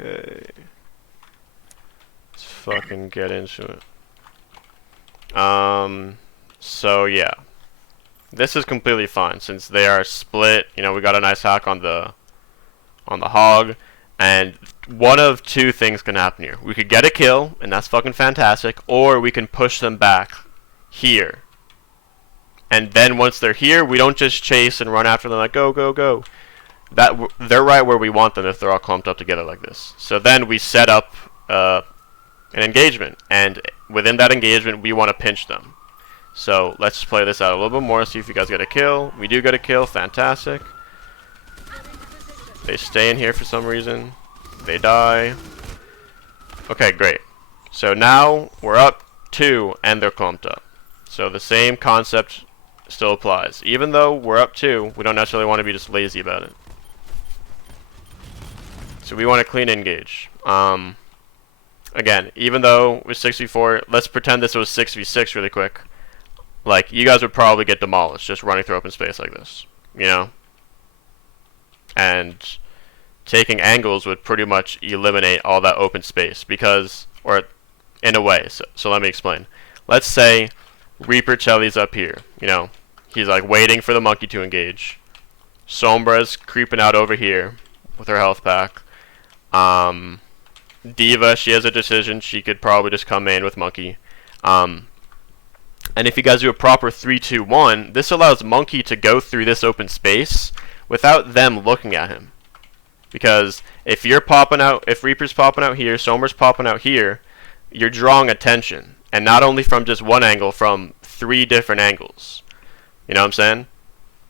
Okay. Let's fucking get into it. So yeah. This is completely fine since they are split. You know, we got a nice hack on the hog, and one of two things can happen here. We could get a kill, and that's fucking fantastic, or we can push them back here. And then once they're here, we don't just chase and run after them like go, go, go. They're right where we want them if they're all clumped up together like this. So then we set up an engagement, and within that engagement, we want to pinch them. So let's play this out a little bit more, see if you guys get a kill. We do get a kill, fantastic. They stay in here for some reason. They die. Okay, great. So now we're up 2 and they're clumped up. So the same concept still applies. Even though we're up 2, we don't necessarily want to be just lazy about it. So we want to clean engage. Again, even though it was 6v4, let's pretend this was 6v6 really quick. Like, you guys would probably get demolished just running through open space like this. You know? And taking angles would pretty much eliminate all that open space because, or in a way, so let me explain. Let's say Reaper Chelly's up here, you know, he's like waiting for the monkey to engage. Sombra's creeping out over here with her health pack. D.Va, she has a decision, she could probably just come in with monkey. And if you guys do a proper 3-2-1, this allows monkey to go through this open space without them looking at him. Because if you're popping out, if Reaper's popping out here, Sombra's popping out here, you're drawing attention. And not only from just one angle, from 3 different angles. You know what I'm saying?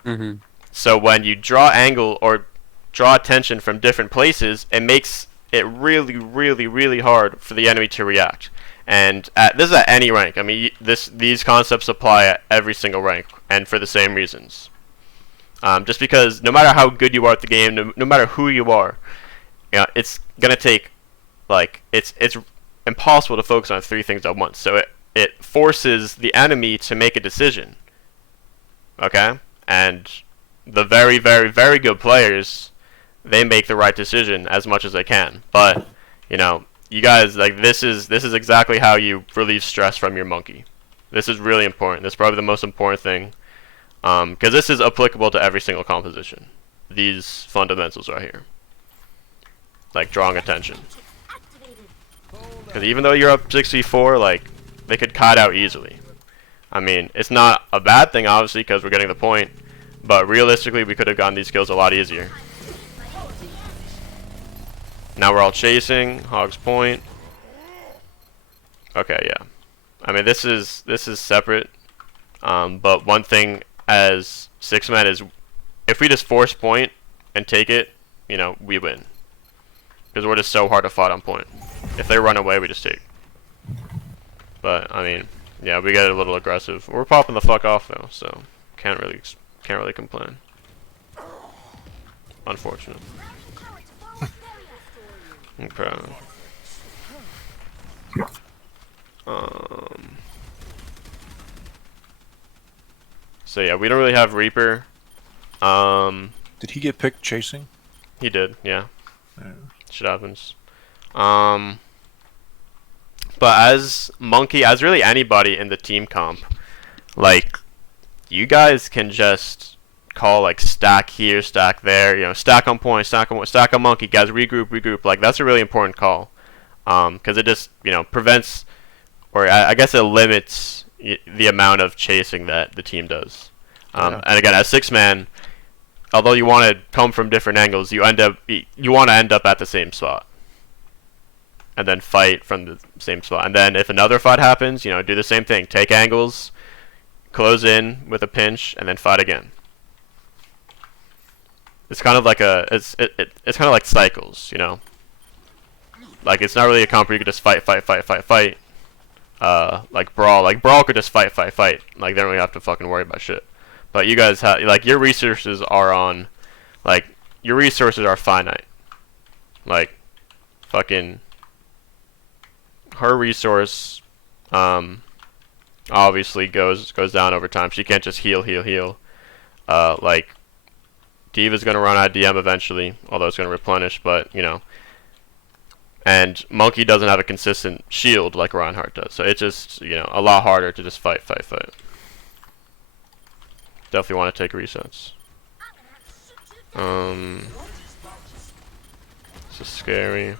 Mm-hmm. So when you draw angle or draw attention from different places, it makes it really, really, really hard for the enemy to react. And this is at any rank. I mean, these concepts apply at every single rank, and for the same reasons. Just because no matter how good you are at the game, no matter who you are, it's gonna take, like, it's impossible to focus on 3 things at once. So it forces the enemy to make a decision. Okay, and the very, very, very good players, they make the right decision as much as they can. But you know, you guys, like, this is exactly how you relieve stress from your monkey. This is really important. This is probably the most important thing. Because this is applicable to every single composition. These fundamentals right here. Like drawing attention. Because even though you're up 6v4, like, they could kite out easily. I mean, it's not a bad thing, obviously, because we're getting the point. But realistically, we could have gotten these kills a lot easier. Now we're all chasing. Hog's point. Okay, yeah. I mean, this is separate. But one thing as 6-man is, if we just force point and take it, you know, we win. Because we're just so hard to fight on point. If they run away, we just take. But I mean, yeah, we get a little aggressive. We're popping the fuck off though, so can't really complain. Unfortunate. Okay. So yeah, we don't really have Reaper. Did he get picked chasing? He did, yeah. Yeah. Shit happens. But as Monkey, as really anybody in the team comp, like, you guys can just call, like, stack here, stack there, you know, stack on point, stack on Monkey, guys, regroup. Like, that's a really important call. Because it just, you know, prevents, or I guess it limits the amount of chasing that the team does. Yeah. And again, as 6-man, although you want to come from different angles, you want to end up at the same spot. And then fight from the same spot. And then if another fight happens, you know, do the same thing. Take angles, close in with a pinch, and then fight again. It's kind of like it's kind of like cycles, you know. Like, it's not really a comp where you could just fight. Like Brawl could just fight. Like, they don't really have to fucking worry about shit. But you guys have, like, your resources are on, like, your resources are finite. Like, fucking, her resource, obviously goes down over time. She can't just heal. Like, D.Va's gonna run out of DM eventually, although it's gonna replenish, but, you know, And Monkey doesn't have a consistent shield like Reinhardt does, so it's just, you know, a lot harder to just fight. Definitely want to take resets. This is scary.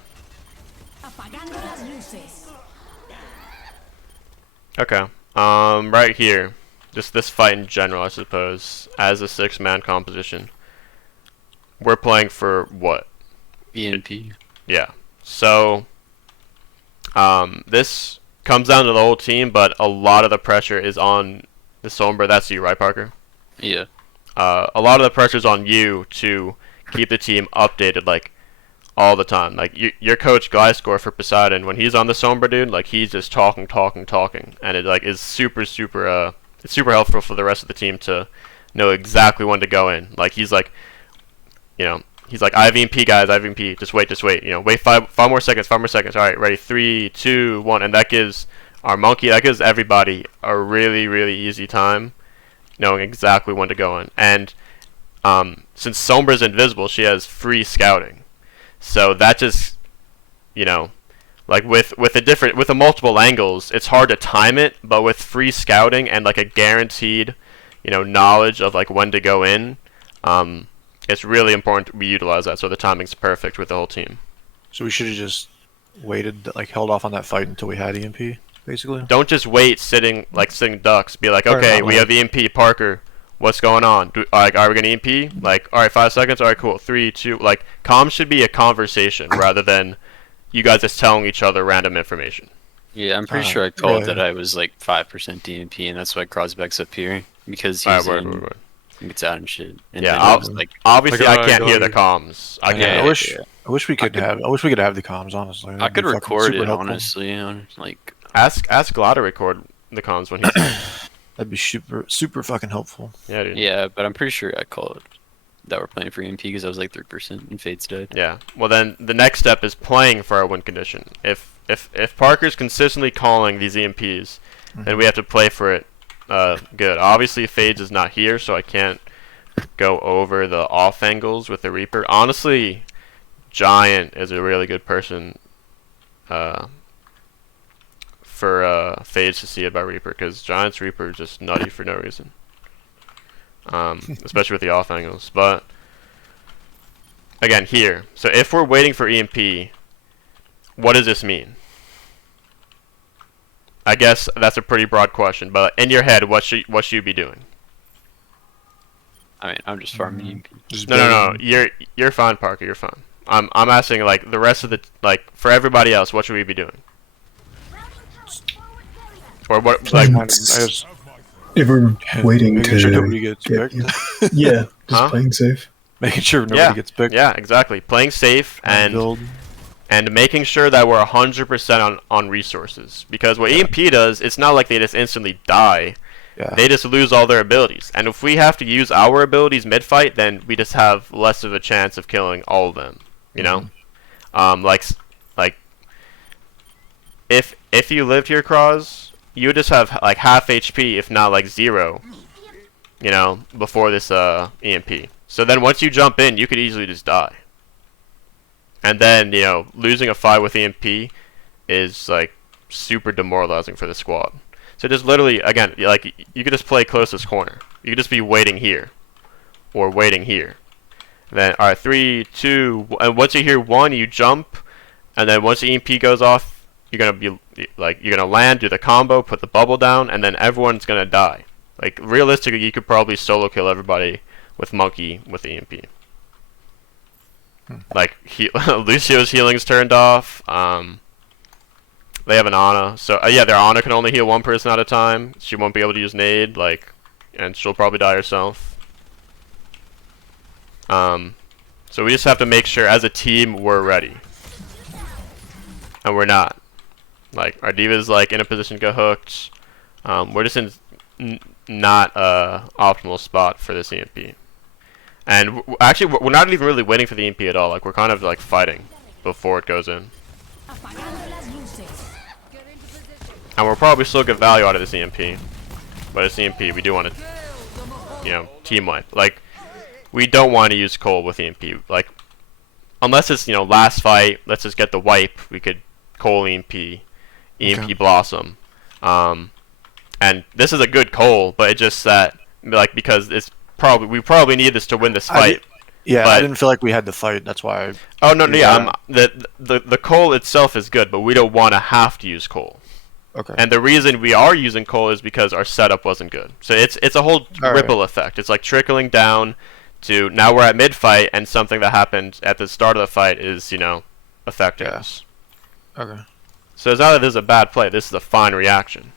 Okay. Right here, just this fight in general, I suppose, as a 6-man composition. We're playing for what? EMP. Yeah. So, this comes down to the whole team, but a lot of the pressure is on the Sombra. That's you, right, Parker? Yeah. A lot of the pressure is on you to keep the team updated, like, all the time. Like, your coach, Gliscor, for Poseidon, when he's on the Sombra, dude, like, he's just talking. And it, like, is super, it's super helpful for the rest of the team to know exactly when to go in. Like, he's like, you know, he's like, I have EMP, guys, I have EMP. Just wait. You know, wait five more seconds. All right, ready? 3, 2, 1. And that gives our Monkey, that gives everybody a really, really easy time knowing exactly when to go in. And since Sombra's invisible, she has free scouting. So that just, you know, like with the multiple angles, it's hard to time it. But with free scouting and like a guaranteed, you know, knowledge of like when to go in, it's really important we utilize that so the timing's perfect with the whole team. So we should have just waited, like held off on that fight until we had EMP, basically. Don't just wait sitting ducks. Be like, okay, we have EMP. Parker, what's going on? Like, are we gonna EMP? Like, all right, 5 seconds. All right, cool. 3, 2. Like, comms should be a conversation rather than you guys just telling each other random information. Yeah, I'm pretty sure I called that I was like 5% DMP, and that's why Crosbeck's up here because he's gets out and shit. And yeah, obviously I can't hear the comms. I wish we could have the comms. Honestly, I could record it. Honestly, you know, like ask Gla to record the comms when he's. That'd be super fucking helpful. Yeah, dude. Yeah, but I'm pretty sure I called that we're playing for EMP because I was like 3% and Fade's dead. Yeah. Well, then the next step is playing for our win condition. If Parker's consistently calling these EMPs, then we have to play for it. Good. Obviously, Fades is not here, so I can't go over the off angles with the Reaper. Honestly, Giant is a really good person for Fades to see about Reaper, because Giant's Reaper is just nutty for no reason. Especially with the off angles. But, again, here. So if we're waiting for EMP, what does this mean? I guess that's a pretty broad question, but in your head, what should you be doing? I mean, I'm just farming EMP. No. You're fine, Parker. You're fine. I'm asking like the rest of the for everybody else, what should we be doing? Or what? Like, if we're waiting to sure nobody gets picked. Yeah, just playing safe. Making sure nobody gets picked. Yeah, exactly. Playing safe and making sure that we're 100% on resources. Because what EMP does, it's not like they just instantly die. Yeah. They just lose all their abilities. And if we have to use our abilities mid-fight, then we just have less of a chance of killing all of them. You know? Like if you lived here, Cross, you would just have like half HP, if not like 0, you know, before this EMP. So then once you jump in, you could easily just die. And then, you know, losing a fight with EMP is, like, super demoralizing for the squad. So just literally, again, like, you could just play closest corner. You could just be waiting here. Or waiting here. And then, alright, 3, 2, and once you hear 1, you jump. And then once the EMP goes off, you're gonna be, like, you're gonna land, do the combo, put the bubble down, and then everyone's gonna die. Like, realistically, you could probably solo kill everybody with Monkey with the EMP. Like, Lucio's healing's turned off. They have an Ana. So, yeah, their Ana can only heal one person at a time. She won't be able to use Nade, like, and she'll probably die herself. So we just have to make sure, as a team, we're ready. And we're not. Like, our D.Va's, like, in a position to get hooked. We're just in not a optimal spot for this EMP. And actually, we're not even really waiting for the EMP at all. Like, we're kind of like fighting before it goes in. And we'll probably still get value out of this EMP. But it's EMP, we do want to, you know, team wipe. Like, we don't want to use Cole with EMP. Like, unless it's last fight, let's just get the wipe. We could Cole EMP Blossom, and this is a good Cole, but it just that because we probably need this to win this fight. I didn't feel like we had to fight. That's why. The Cole itself is good, but we don't want to have to use Cole. Okay. And the reason we are using Cole is because our setup wasn't good. So it's a whole ripple effect. It's like trickling down to now we're at mid fight, and something that happened at the start of the fight is affecting us. Okay. So it's not that this is a bad play. This is a fine reaction.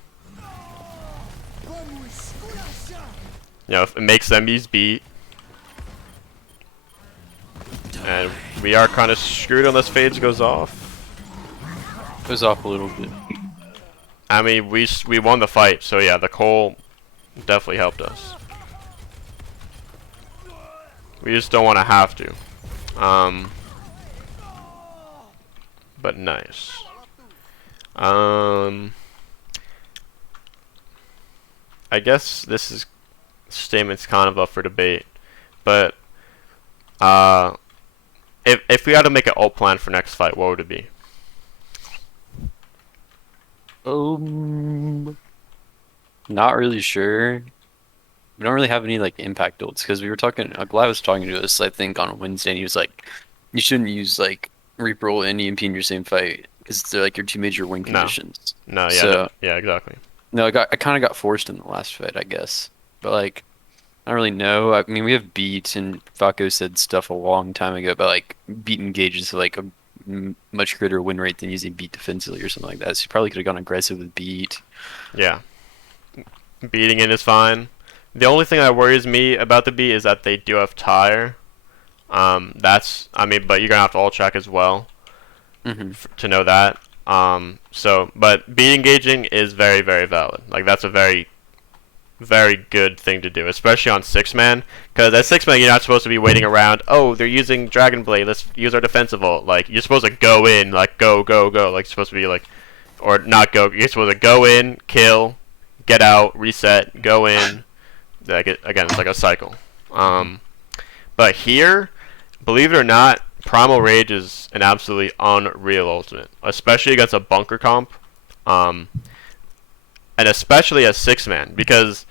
If it makes them beat. And we are kind of screwed unless Fades goes off. Goes off a little bit. I mean, we won the fight, so yeah, the Cole definitely helped us. We just don't want to have to. But nice. I guess this statement's kind of up for debate, but if we had to make an ult plan for next fight, what would it be? Not really sure. We don't really have any impact ults because we were talking. Glad was talking to us, I think, on Wednesday, and he was like, "You shouldn't use Reaper ult and EMP in your same fight because they're your two major win conditions." No, yeah, so, yeah, exactly. No, I kind of got forced in the last fight, I guess, but I don't really know. I mean, we have beat, and Falco said stuff a long time ago about beat engages a much greater win rate than using beat defensively or something like that. So you probably could have gone aggressive with beat. Yeah, beating it is fine. The only thing that worries me about the beat is that they do have tire. But you're gonna have to ult check as well to know that. But beat engaging is very, very valid. That's a very, very good thing to do, especially on 6-man. Because at 6-man, you're not supposed to be waiting around. Oh, they're using Dragon Blade. Let's use our defensive ult. You're supposed to go in, go. You're supposed to be or not go. You're supposed to go in, kill, get out, reset, go in. Again, it's like a cycle. But here, believe it or not, Primal Rage is an absolutely unreal ultimate, especially against a bunker comp, and especially as 6-man, because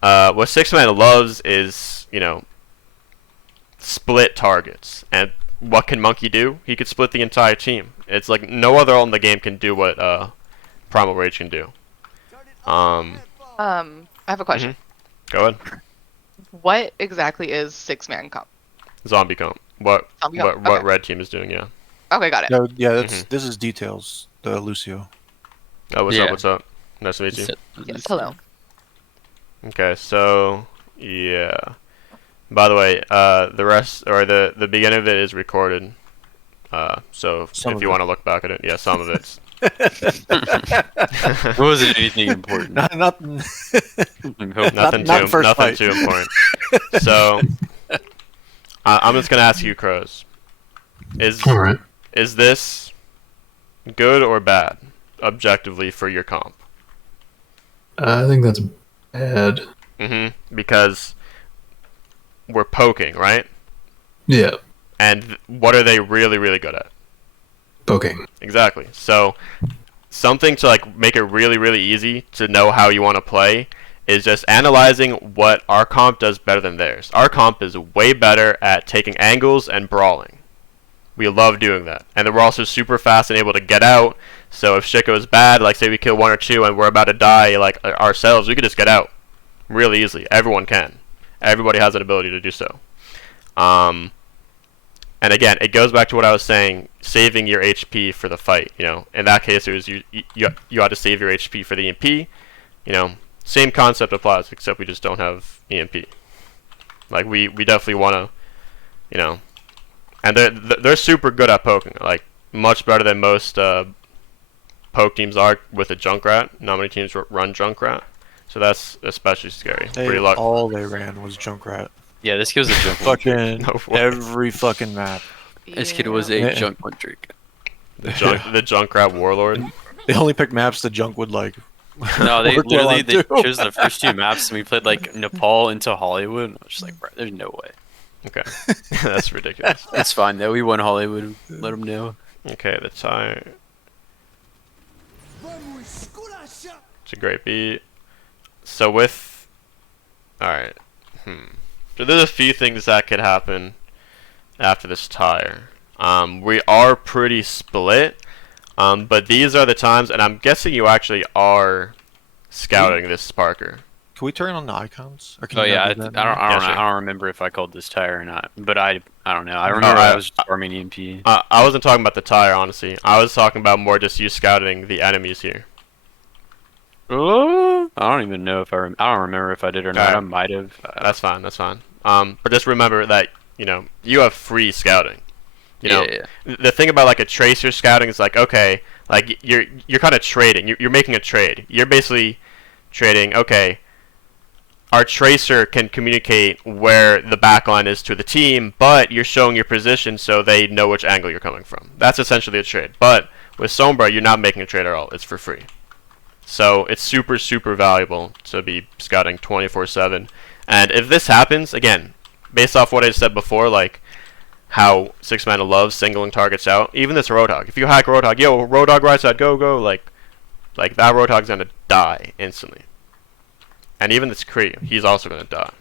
what 6-man loves is split targets. And what can Monkey do? He could split the entire team. It's no other ult in the game can do what Primal Rage can do. I have a question. Go ahead. What exactly is 6-man comp? Zombie comp. What Okay. red team is doing? Yeah. Okay, got it. No, yeah, this is details. The Lucio. Oh, what's up? Nice to meet you. Yes, hello. Okay, so yeah. By the way, the rest or the beginning of it is recorded. So if you want to look back at it, yeah, some of it's. It wasn't anything important. Nothing too important. So I'm just gonna ask you, Crows. Is this good or bad, objectively, for your comp? I think that's bad. Because we're poking, right? Yeah. And what are they really, really good at? Poking. Exactly. So something to make it really, really easy to know how you want to play is just analyzing what our comp does better than theirs. Our comp is way better at taking angles and brawling. We love doing that. And then we're also super fast and able to get out. So if shit goes bad, say we kill 1 or 2 and we're about to die ourselves, we could just get out really easily. Everyone can. Everybody has that ability to do so. And again, it goes back to what I was saying, saving your HP for the fight. In that case, it was you had to save your HP for the EMP. Same concept applies, except we just don't have EMP. We definitely want to, and they're super good at poking, much better than most poke teams are with a Junkrat. Not many teams run Junkrat, so that's especially scary. All they ran was Junkrat. Yeah, this kid was a junk fucking every fucking map. This kid was a junk one trick. The Junkrat Warlord. They only picked maps the Junk would like. No, they chose the first 2 maps, and we played Nepal into Hollywood. And I was just bro, there's no way. Okay. That's ridiculous. It's fine though. We won Hollywood. Let them know. Okay, the tire. It's a great beat. So with... Alright. So there's a few things that could happen after this tire. We are pretty split. But these are the times, and I'm guessing you actually are scouting this Parker. Can we turn on the icons? Or can Oh you yeah, not I do don't, that I now? don't, Yeah, sure. I don't remember if I called this tire or not. But I don't know. I remember I was just farming EMP. I wasn't talking about the tire, honestly. I was talking about more just you scouting the enemies here. I don't even know if I don't remember if I did or not. Alright. I might have. That's fine. That's fine. But just remember that you have free scouting. You know, yeah. the thing about like a tracer scouting is like, okay, like you're kind of trading. You're making a trade. You're basically trading. Okay, our tracer can communicate where the backline is to the team, but you're showing your position so they know which angle you're coming from. That's essentially a trade. But with Sombra, you're not making a trade at all. It's for free. So it's super, super valuable to be scouting 24/7. And if this happens, again, based off what I said before, like how Six Mana loves singling targets out, even this Roadhog. If you hack Roadhog, yo, Roadhog right side, go, go, like that Roadhog's gonna die instantly. And even this Kree, he's also gonna die.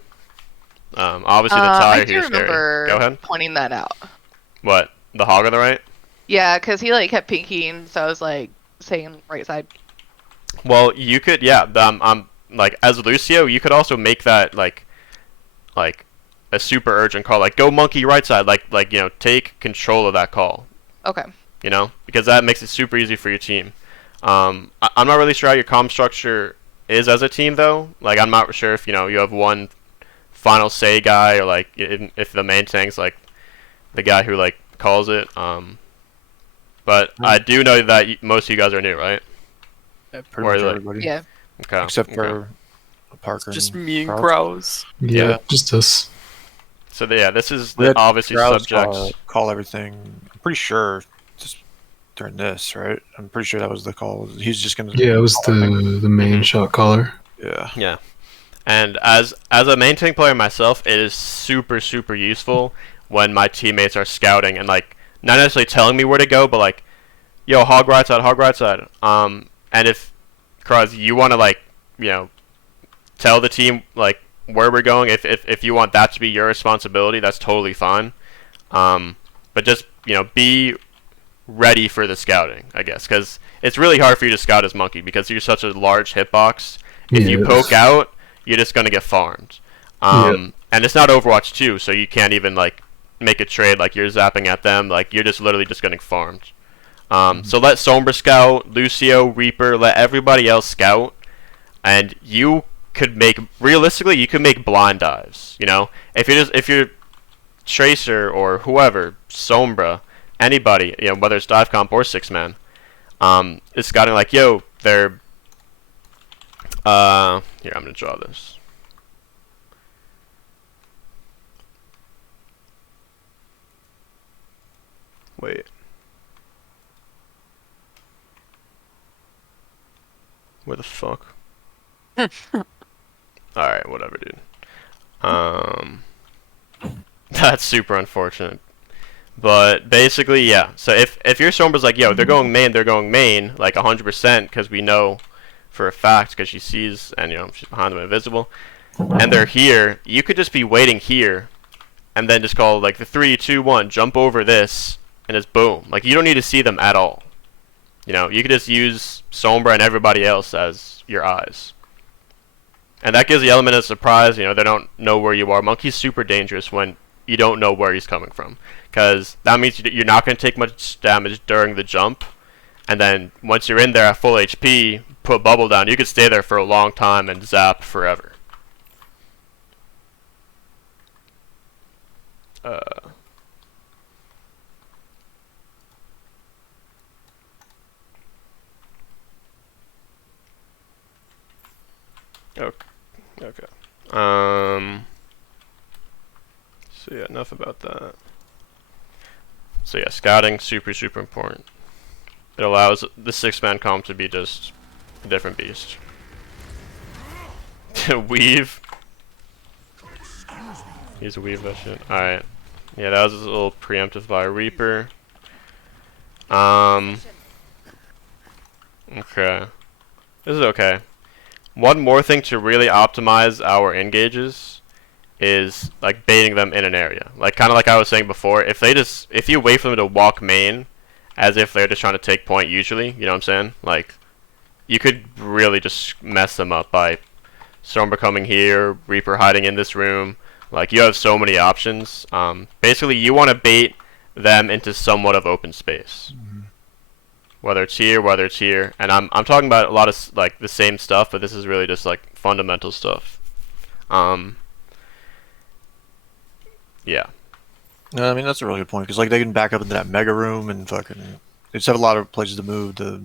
Obviously the tire I do here is scary. remember Go ahead. pointing that out. What? The hog on the right? Yeah, because he like kept pinking, so I was like saying right side. Well, you could, yeah. Like as Lucio, you could also make that like a super urgent call, like go monkey right side, like take control of that call. Okay. Because that makes it super easy for your team. I'm not really sure how your comm structure is as a team though. Like I'm not sure if you have one final say guy or like if the main tank's like the guy who like calls it. But I do know that most of you guys are new, right? Yeah, Or pretty much is it- everybody. Yeah. Okay. Except okay. for Parker. Just and me and Kraus. Kraus. Yeah, Yeah. just us. So this is We had obviously Kraus subject. call everything. I'm pretty sure just during this, right? I'm pretty sure that was the call. He's just gonna. Yeah, it was call everything. the main shot caller. Yeah. Yeah. And as a main tank player myself, it is super, super useful when my teammates are scouting and like not necessarily telling me where to go, but like, yo, hog right side, hog right side. And if Kraus, you want to like, tell the team like where we're going, if you want that to be your responsibility, that's totally fine. But just be ready for the scouting, I guess, because it's really hard for you to scout as monkey because you're such a large hitbox. If you Yeah. poke out, you're just gonna get farmed. And it's not Overwatch 2, so you can't even like make a trade like you're zapping at them. Like you're just literally just getting farmed. So let Sombra scout, Lucio, Reaper, let everybody else scout, and you could make you could make blind dives. If you're Tracer or whoever, Sombra, anybody, whether it's dive comp or six man, is scouting like, yo, they're here, I'm gonna draw this. Wait. Where the fuck? Alright, whatever, dude. That's super unfortunate. But basically, yeah. So if your Sombra's like, yo, they're going main, like 100%, because we know for a fact, because she sees, and she's behind them invisible, and they're here, you could just be waiting here, and then just call like the 3, 2, 1, jump over this, and it's boom. Like you don't need to see them at all. You could just use Sombra and everybody else as your eyes. And that gives the element of surprise. They don't know where you are. Monkey's super dangerous when you don't know where he's coming from, because that means you're not going to take much damage during the jump. And then once you're in there at full HP, put bubble down, you could stay there for a long time and zap forever. Okay. So yeah, enough about that. So yeah, scouting super, super important. It allows the six-man comp to be just a different beast. Weave. He's a weave that shit. Alright. Yeah, that was a little preemptive by Reaper. Okay. This is okay. One more thing to really optimize our engages is like baiting them in an area. Like kind of like I was saying before, if you wait for them to walk main as if they're just trying to take point usually, you know what I'm saying? Like you could really just mess them up by Stormber coming here, Reaper hiding in this room. Like you have so many options. Basically you want to bait them into somewhat of open space. Whether it's here, and I'm talking about a lot of like the same stuff, but this is really just like fundamental stuff. Yeah. No, I mean that's a really good point because like they can back up into that mega room and fucking they just have a lot of places to move to.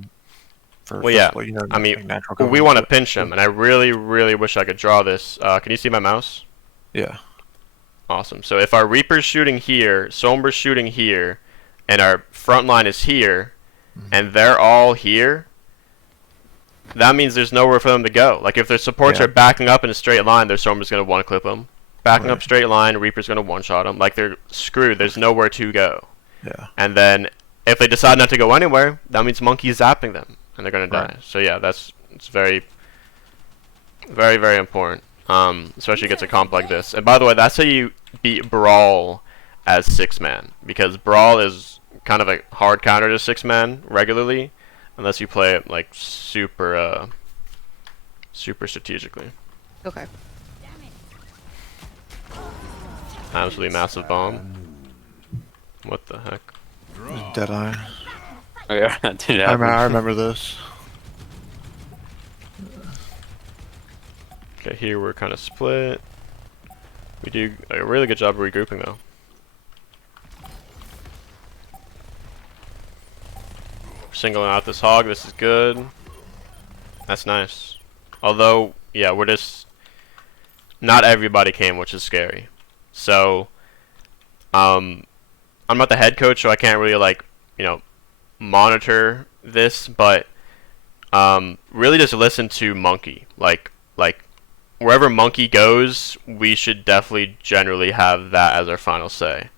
Well, yeah. You know, I mean, like natural we cover. want to pinch them, and I really, really wish I could draw this. Can you see my mouse? Yeah. Awesome. So if our Reaper's shooting here, Somber's shooting here, and our front line is here, and they're all here, that means there's nowhere for them to go. Like if their supports Yeah. are backing up in a straight line, their Somber's going to one-clip them. Backing up Right. straight line, Reaper's going to one-shot them. Like they're screwed. There's nowhere to go. Yeah. And then if they decide not to go anywhere, that means Monkey's zapping them, and they're going to die. Right. So yeah, it's very, very, very important. Especially against a comp like this. And by the way, that's how you beat Brawl as 6-man, because Brawl is kind of a hard counter to 6-man regularly, unless you play it like super strategically. Okay. Absolutely massive bomb. What the heck? Deadeye. Oh yeah, that did I happen. remember this. Okay, here we're kind of split. We do a really good job of regrouping though. Singling out this hog, this is good. That's nice. Although, yeah, we're just... Not everybody came, which is scary. So, I'm not the head coach, so I can't really, like, you know, monitor this, but really just listen to Monkey. Like, wherever Monkey goes, we should definitely generally have that as our final say.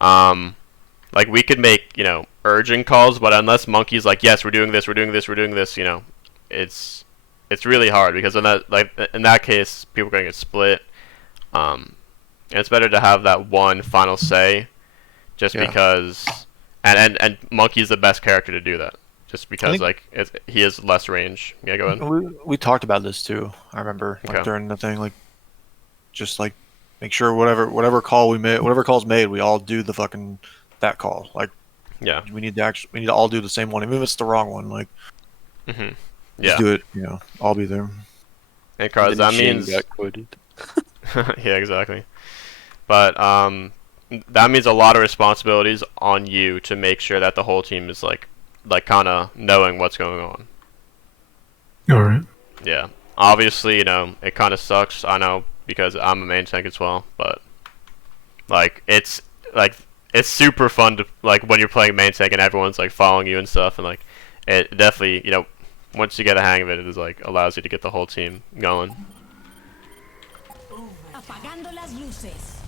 Like, we could make, you know, urging calls, but unless Monkey's like, yes, we're doing this, you know, it's really hard, because in that case, people are going to get split. And it's better to have that one final say, just Yeah. because, and Monkey's the best character to do that, just because, think- like, he has less range. Yeah, go ahead. We talked about this too. I remember like Okay. during the thing, like just like make sure whatever call we made, whatever call's made, we all do the fucking that call. Like Yeah. we need to all do the same one, even if it's the wrong one. Like Yeah. just do it. You know, I'll be there. And Carlos, Then that Shane means got quoted. yeah, exactly. But that means a lot of responsibilities on you to make sure that the whole team is like kind of knowing what's going on. All right. Yeah. Obviously, you know, it kind of sucks. I know, because I'm a main tank as well, but like it's super fun to, like, when you're playing main tank and everyone's like following you and stuff, and like it definitely, you know, once you get a hang of it, it is like allows you to get the whole team going. Apagando las luces.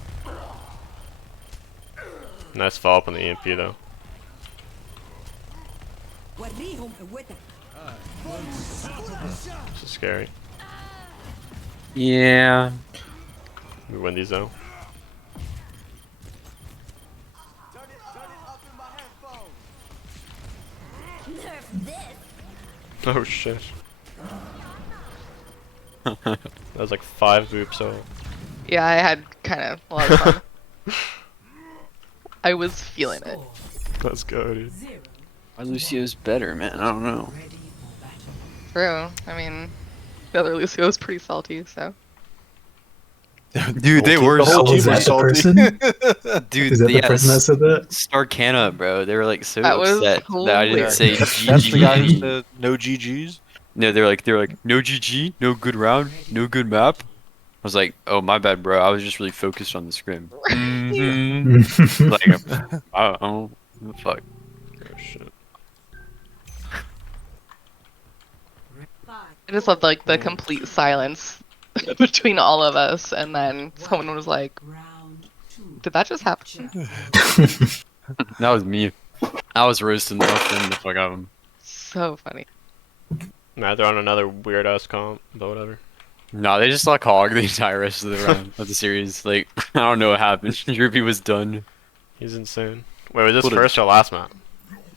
Nice follow up on the EMP though. This is scary. Yeah. We win these though. Oh shit. That was like 5 boops, so Yeah, I had kind of a lot of fun. I was feeling it. let's go, dude. Why Lucio's better, man? I don't know. True. I mean, the other Lucio was pretty salty, so. Dude, they were The whole Oh, team is was that the salty. person? Dude, Is that the yes. person that said that? Starcana, bro. They were like so That was upset that I didn't hilarious. say That's the guy who GG. said no GGs. No, they're like no GG, no good round, no good map. I was like, oh my bad, bro. I was just really focused on the scrim. Mm-hmm. Like, I don't fuck. Oh shit. I just loved like the complete silence between all of us, and then someone was like, Did that just happen? That was me. I was roasting the fuck out of him. So funny. Nah, they're on another weird ass comp, but whatever. No, they just like hog the entire rest of the round of the series. Like, I don't know what happened. Droopy was done. He's insane. Wait, was this What a- first or last map?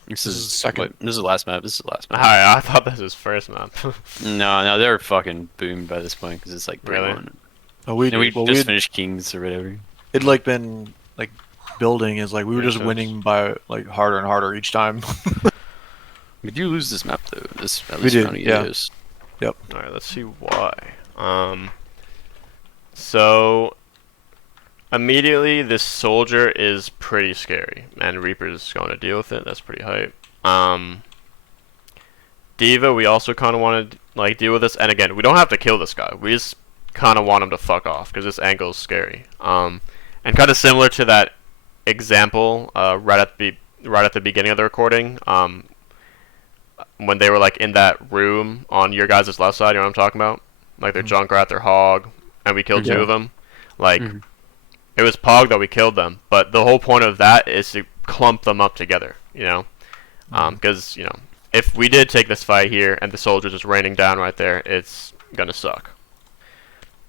This is is second. Wait, this is the last map. This is the last map. I thought this was first map. No, they're fucking boomed by this point because it's like Really? 3-1. We And we well, just we'd finished Kings or whatever. it like been like building is like we were Makes just sense. winning by like harder and harder each time. We do lose this map though. This at We least did, round of yeah. Yos. Alright, let's see why. So immediately this soldier is pretty scary, and Reaper's going to deal with it. That's pretty hype. Diva, we also kind of want to like deal with this, and again, we don't have to kill this guy. We just kind of want him to fuck off because this angle is scary. And kind of similar to that example right at the beginning of the recording. When they were like in that room on your guys' left side, you know what I'm talking about? Like their Junkrat, their Hog, and we killed two Yeah. of them. Like Mhm. it was Pog that we killed them, but the whole point of that is to clump them up together, you know? Because you know, if we did take this fight here and the soldiers just raining down right there, it's gonna suck.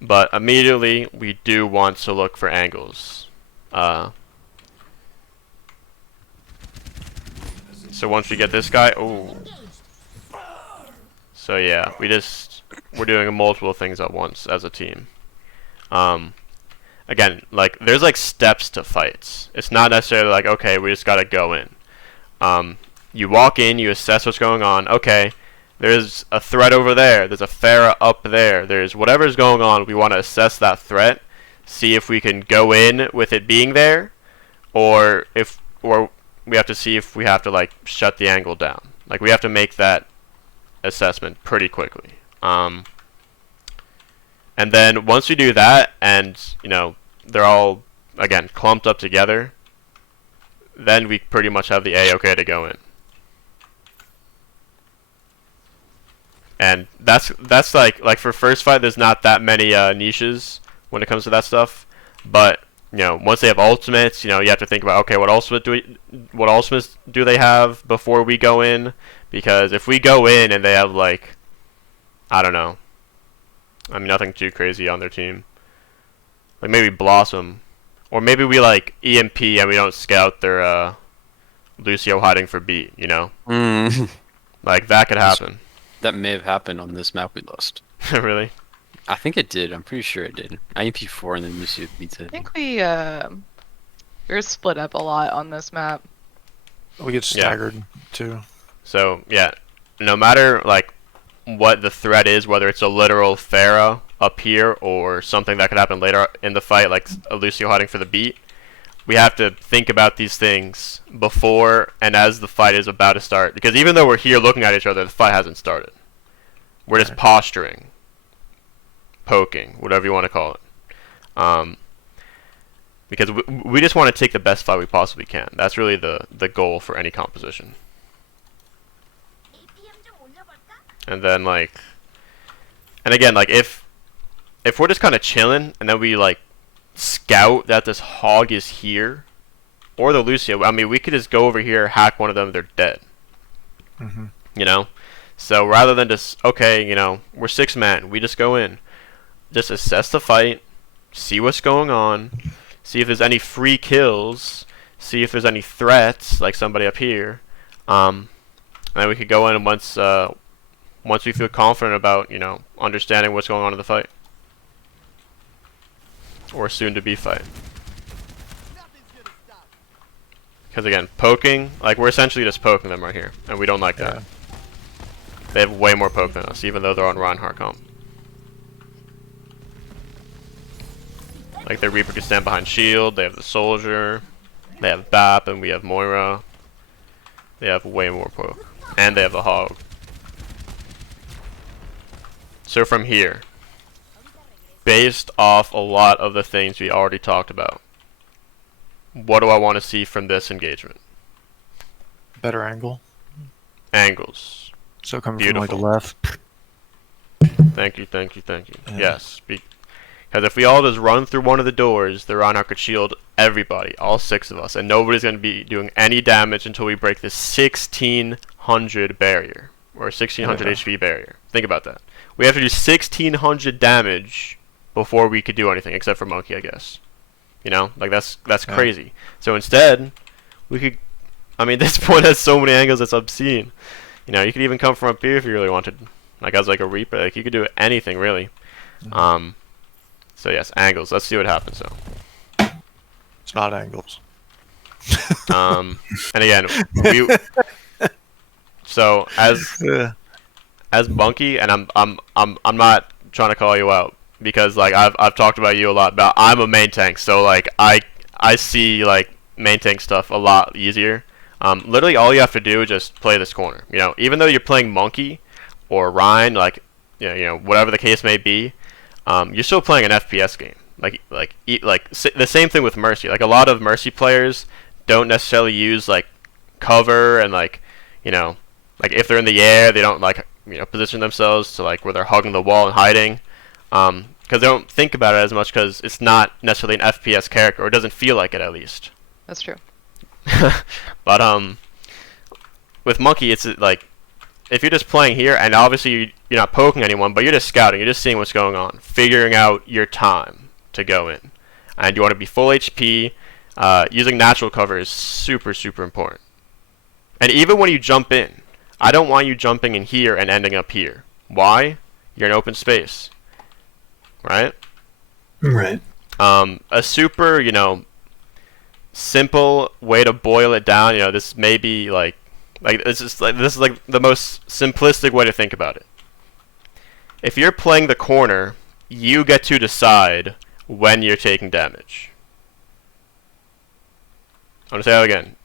But immediately we do want to look for angles. So once we get this guy, oh. So yeah, we're doing multiple things at once as a team. Again, like there's like steps to fights. It's not necessarily like okay, we just gotta go in. You walk in, you assess what's going on. Okay, there's a threat over there. There's a Pharah up there. There's whatever's going on. We want to assess that threat, see if we can go in with it being there, or we have to see if we have to like shut the angle down. Like we have to make that assessment pretty quickly. And then once we do that, and you know they're all again clumped up together, then we pretty much have the A-OK to go in. And that's like for first fight, there's not that many niches when it comes to that stuff. But you know, once they have ultimates, you know, you have to think about okay, what ultimates do they have before we go in? Because if we go in and they have like, I don't know, I mean nothing too crazy on their team, like maybe Blossom, or maybe we like EMP and we don't scout their Lucio hiding for beat, you know, like that could happen. That may have happened on this map we lost. Really? I think it did. I'm pretty sure it did. IMP4 and then Lucio beats I it. think we're split up a lot on this map. We get staggered too. So yeah, no matter like what the threat is, whether it's a literal Pharah up here or something that could happen later in the fight, like a Lucio hiding for the beat, we have to think about these things before and as the fight is about to start. Because even though we're here looking at each other, the fight hasn't started. We're just posturing, poking, whatever you want to call it. Because we just want to take the best fight we possibly can. That's really the goal for any composition. And then like, and again, like if we're just kind of chilling and then we like scout that this Hog is here, or the Lucio, I mean we could just go over here, hack one of them, they're dead. Mm-hmm. You know? So rather than just, okay, you know, we're 6-man, we just go in. Just assess the fight, see what's going on, see if there's any free kills, see if there's any threats, like somebody up here. And then we could go in and once we feel confident about, you know, understanding what's going on in the fight. Or soon to be fight. Because again, poking, like we're essentially just poking them right here, and we don't like that. They have way more poke than us, even though they're on Reinhardt comp. Like their Reaper can stand behind shield, they have the Soldier, they have Bap, and we have Moira. They have way more poke. And they have the Hog. So from here, based off a lot of the things we already talked about, what do I want to see from this engagement? Better angle. Angles. So coming from like the Beautiful. left. Thank you, thank you, thank you. Yeah. Yes. Because if we all just run through one of the doors, the Reinhardt could shield everybody, all 6 of us, and nobody's going to be doing any damage until we break the 1600 barrier, or 1600 HP barrier. Think about that. We have to do 1600 damage before we could do anything, except for Monkey, I guess. You know, like that's crazy. So instead, we could. I mean, this point has so many angles, it's obscene. You know, you could even come from up here if you really wanted, like as like a Reaper. Like you could do anything really. So yes, angles. Let's see what happens though. It's not angles. And again, so as Monkey, and I'm not trying to call you out because like I've talked about you a lot, but I'm a main tank, so like I see like main tank stuff a lot easier. Literally all you have to do is just play this corner. You know, even though you're playing Monkey or Ryan, like you know whatever the case may be, you're still playing an FPS game. The same thing with Mercy. Like a lot of Mercy players don't necessarily use like cover and like you know like if they're in the air they don't like you know position themselves to like where they're hugging the wall and hiding because they don't think about it as much because it's not necessarily an FPS character or it doesn't feel like it at least. That's true. But with Monkey it's like if you're just playing here and obviously you're not poking anyone but you're just scouting, you're just seeing what's going on, figuring out your time to go in, and you want to be full HP. Using natural cover is super important. And even when you jump in, I don't want you jumping in here and ending up here. Why? You're in open space, right? Right. A super, you know, simple way to boil it down. You know, this may be like this is like the most simplistic way to think about it. If you're playing the corner, you get to decide when you're taking damage. I'm gonna say that again,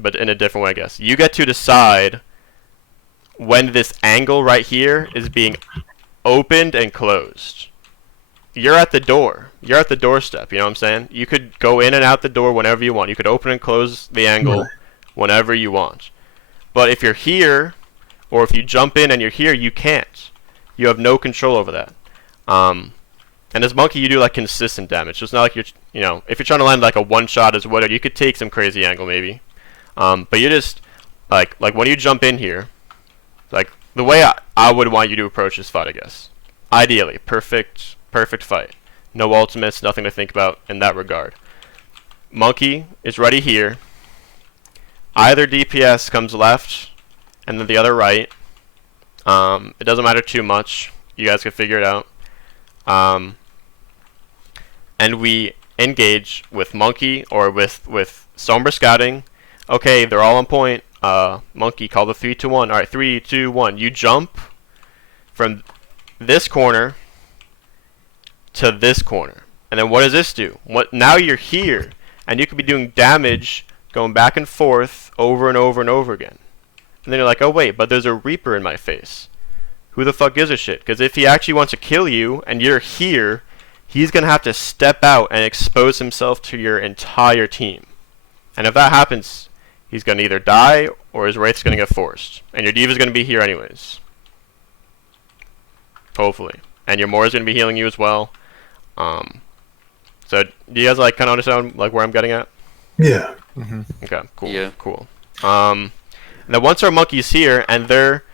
but in a different way, I guess. You get to decide when this angle right here is being opened and closed. You're at the door. You're at the doorstep, you know what I'm saying? You could go in and out the door whenever you want. You could open and close the angle whenever you want. But if you're here, or if you jump in and you're here, you can't. You have no control over that. And as Monkey, you do like consistent damage. So it's not like you're, you know, if you're trying to land like a one shot as Widow, you could take some crazy angle maybe. But you just like when you jump in here, like the way I would want you to approach this fight, I guess. Ideally, perfect fight. No ultimates, nothing to think about in that regard. Monkey is ready here. Either DPS comes left, and then the other right. It doesn't matter too much. You guys can figure it out. And we engage with Monkey or with Sombra scouting. Okay, they're all on point. Monkey, call the 3, 2, 1. All right, 3, 2, 1. You jump from this corner to this corner, and then what does this do? Now you're here, and you could be doing damage going back and forth over and over and over again. And then you're like, oh wait, but there's a Reaper in my face. Who the fuck gives a shit? Because if he actually wants to kill you and you're here, he's going to have to step out and expose himself to your entire team. And if that happens, he's going to either die or his Wraith's going to get forced. And your Diva's going to be here anyways. Hopefully. And your Moira's going to be healing you as well. So do you guys like kind of understand like where I'm getting at? Yeah. Okay, cool. Yeah. Cool. Now once our Monkey's here and they're,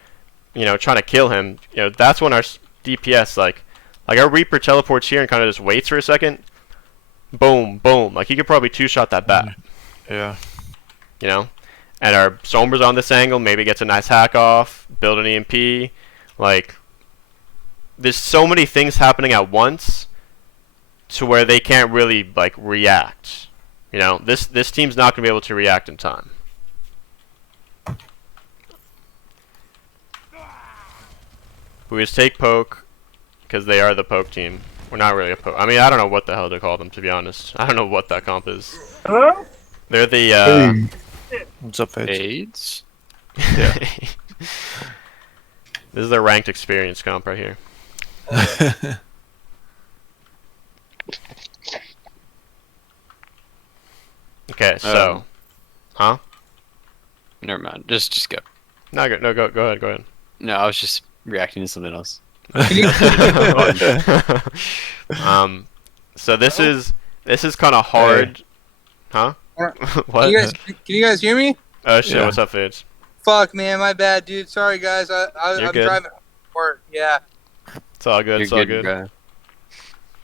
you know, trying to kill him, you know, that's when our DPS like our Reaper teleports here and kind of just waits for a second. Boom, boom. Like he could probably two-shot that bat. Yeah. You know, and our Sombra's on this angle. Maybe gets a nice hack off. Build an EMP. Like there's so many things happening at once to where they can't really like react. You know, this team's not gonna be able to react in time. We just take poke because they are the poke team. We're not really a poke. I mean, I don't know what the hell to call them, to be honest. I don't know what that comp is. Hello? They're the What's up, Paige? AIDS? Yeah. This is their ranked experience comp right here. Okay, so, huh? Never mind. Just go. No, go ahead. No, I was just reacting to something else. So this is kind of hard, huh? Alright. What? Can you guys hear me? Oh shit! Yeah. What's up, Fades? Fuck, man, my bad, dude. Sorry, guys. You're I'm good. driving home from work. Yeah. It's all good. You're It's all good. bro.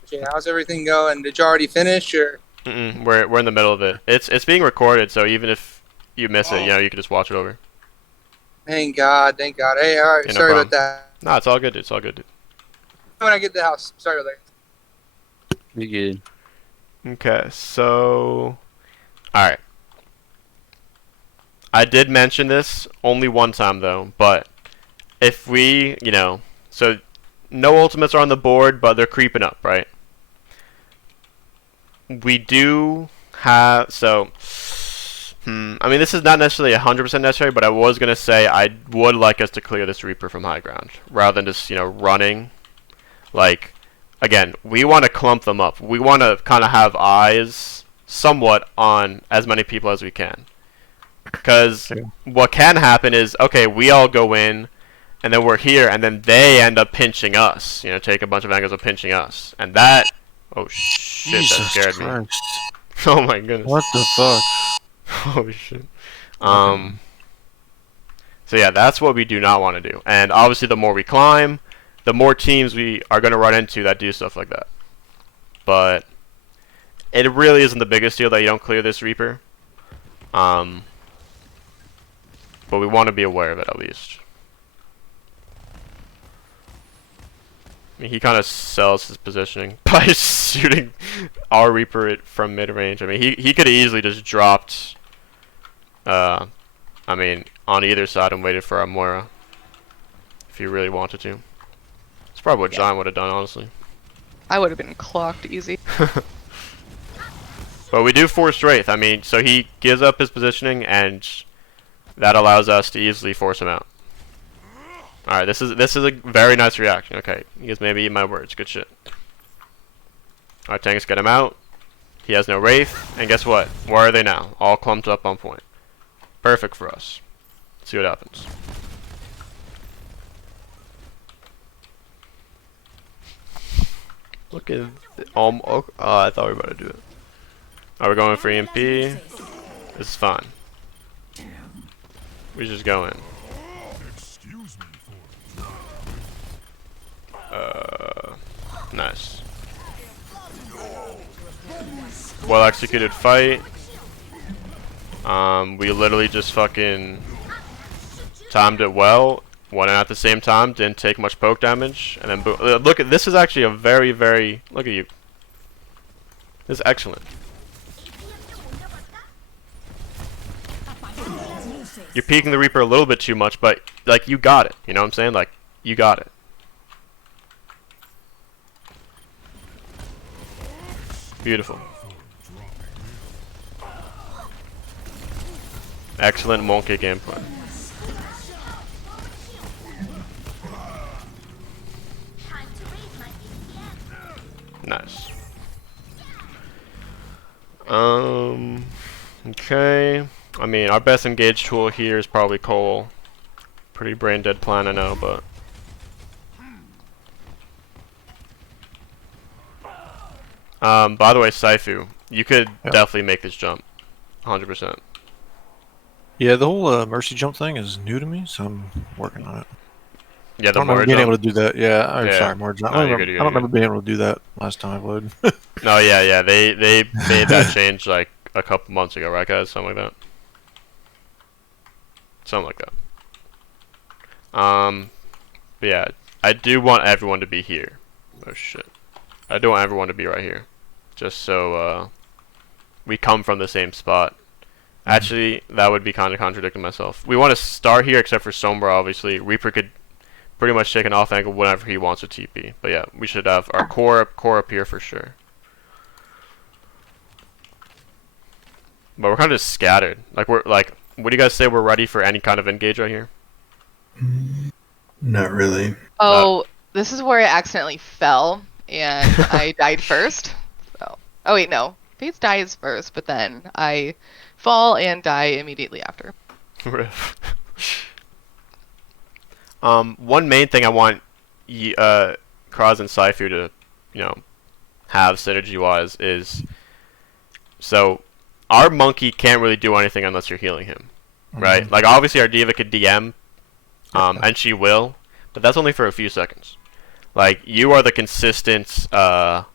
Okay, how's everything going? Did you already finish, or? We're in the middle of it. It's being recorded, so even if you miss it, you can just watch it over. Thank God, thank God. Hey, all right. Yeah, no Sorry problem. about that. No, it's all good. It's all good. Dude. When I get to the house. Sorry about that. You're good. Okay, so alright. I did mention this only one time though, but if we, so no ultimates are on the board, but they're creeping up, right? We do have, I mean, this is not necessarily 100% necessary, but I was going to say I would like us to clear this Reaper from high ground, rather than just, running. Like, again, we want to clump them up. We want to kind of have eyes somewhat on as many people as we can. Because what can happen is, okay, we all go in, and then we're here, and then they end up pinching us. Take a bunch of angles of pinching us. And that... Oh, shit, that Jesus scared me. Christ. Oh, my goodness. What the fuck? Oh, shit. So, yeah, that's what we do not want to do. And obviously, the more we climb, the more teams we are going to run into that do stuff like that. But it really isn't the biggest deal that you don't clear this Reaper. But we want to be aware of it at least. I mean, he kind of sells his positioning by shooting our Reaper from mid-range. I mean, he could have easily just dropped, I mean, on either side and waited for our Moira. If he really wanted to. That's probably what John would have done, honestly. I would have been clocked easy. But we do force Wraith. I mean, so he gives up his positioning, and that allows us to easily force him out. Alright, this is a very nice reaction. Okay, he has maybe eat my words. Good shit. Alright, Tangus, get him out. He has no Wraith, and guess what? Where are they now? All clumped up on point. Perfect for us. Let's see what happens. Look at oh, I thought we were about to do it. Are we going for EMP? This is fine. We just go in. Nice. Well executed fight. We literally just fucking timed it well. Went in at the same time, didn't take much poke damage, and then boom. Look at this is actually a very, very look at you. This is excellent. You're peeking the Reaper a little bit too much, but like you got it. You know what I'm saying? Like you got it. Beautiful. Excellent monkey gameplay. Nice. Okay. I mean, our best engaged tool here is probably Cole. Pretty brain dead plan, I know, but. By the way, Saifu, you could definitely make this jump. 100%. Yeah, the whole Mercy jump thing is new to me, so I'm working on it. Yeah, I the don't remember more being jump. able to do that. Yeah, I'm Yeah. sorry, more jump. No, I you're don't good, remember- you're I don't good. remember being able to do that last time I played. No, yeah, they made that change like a couple months ago, right, guys? Something like that. Something like that. But yeah, I do want everyone to be here. Oh shit. I do want everyone to be right here, just so we come from the same spot. Actually, that would be kind of contradicting myself. We want to start here, except for Sombra, obviously. Reaper could pretty much take an off angle whenever he wants a TP. But yeah, we should have our core up here for sure. But we're kind of just scattered. Like what do you guys say? We're ready for any kind of engage right here? Not really. Oh, this is where I accidentally fell and I died first. So, oh wait, no. Fates dies first, but then I fall and die immediately after. One main thing I want Kraz and Saifu to, have synergy wise is, so our monkey can't really do anything unless you're healing him, right? Like obviously our diva could DM, and she will, but that's only for a few seconds. Like you are the consistent, your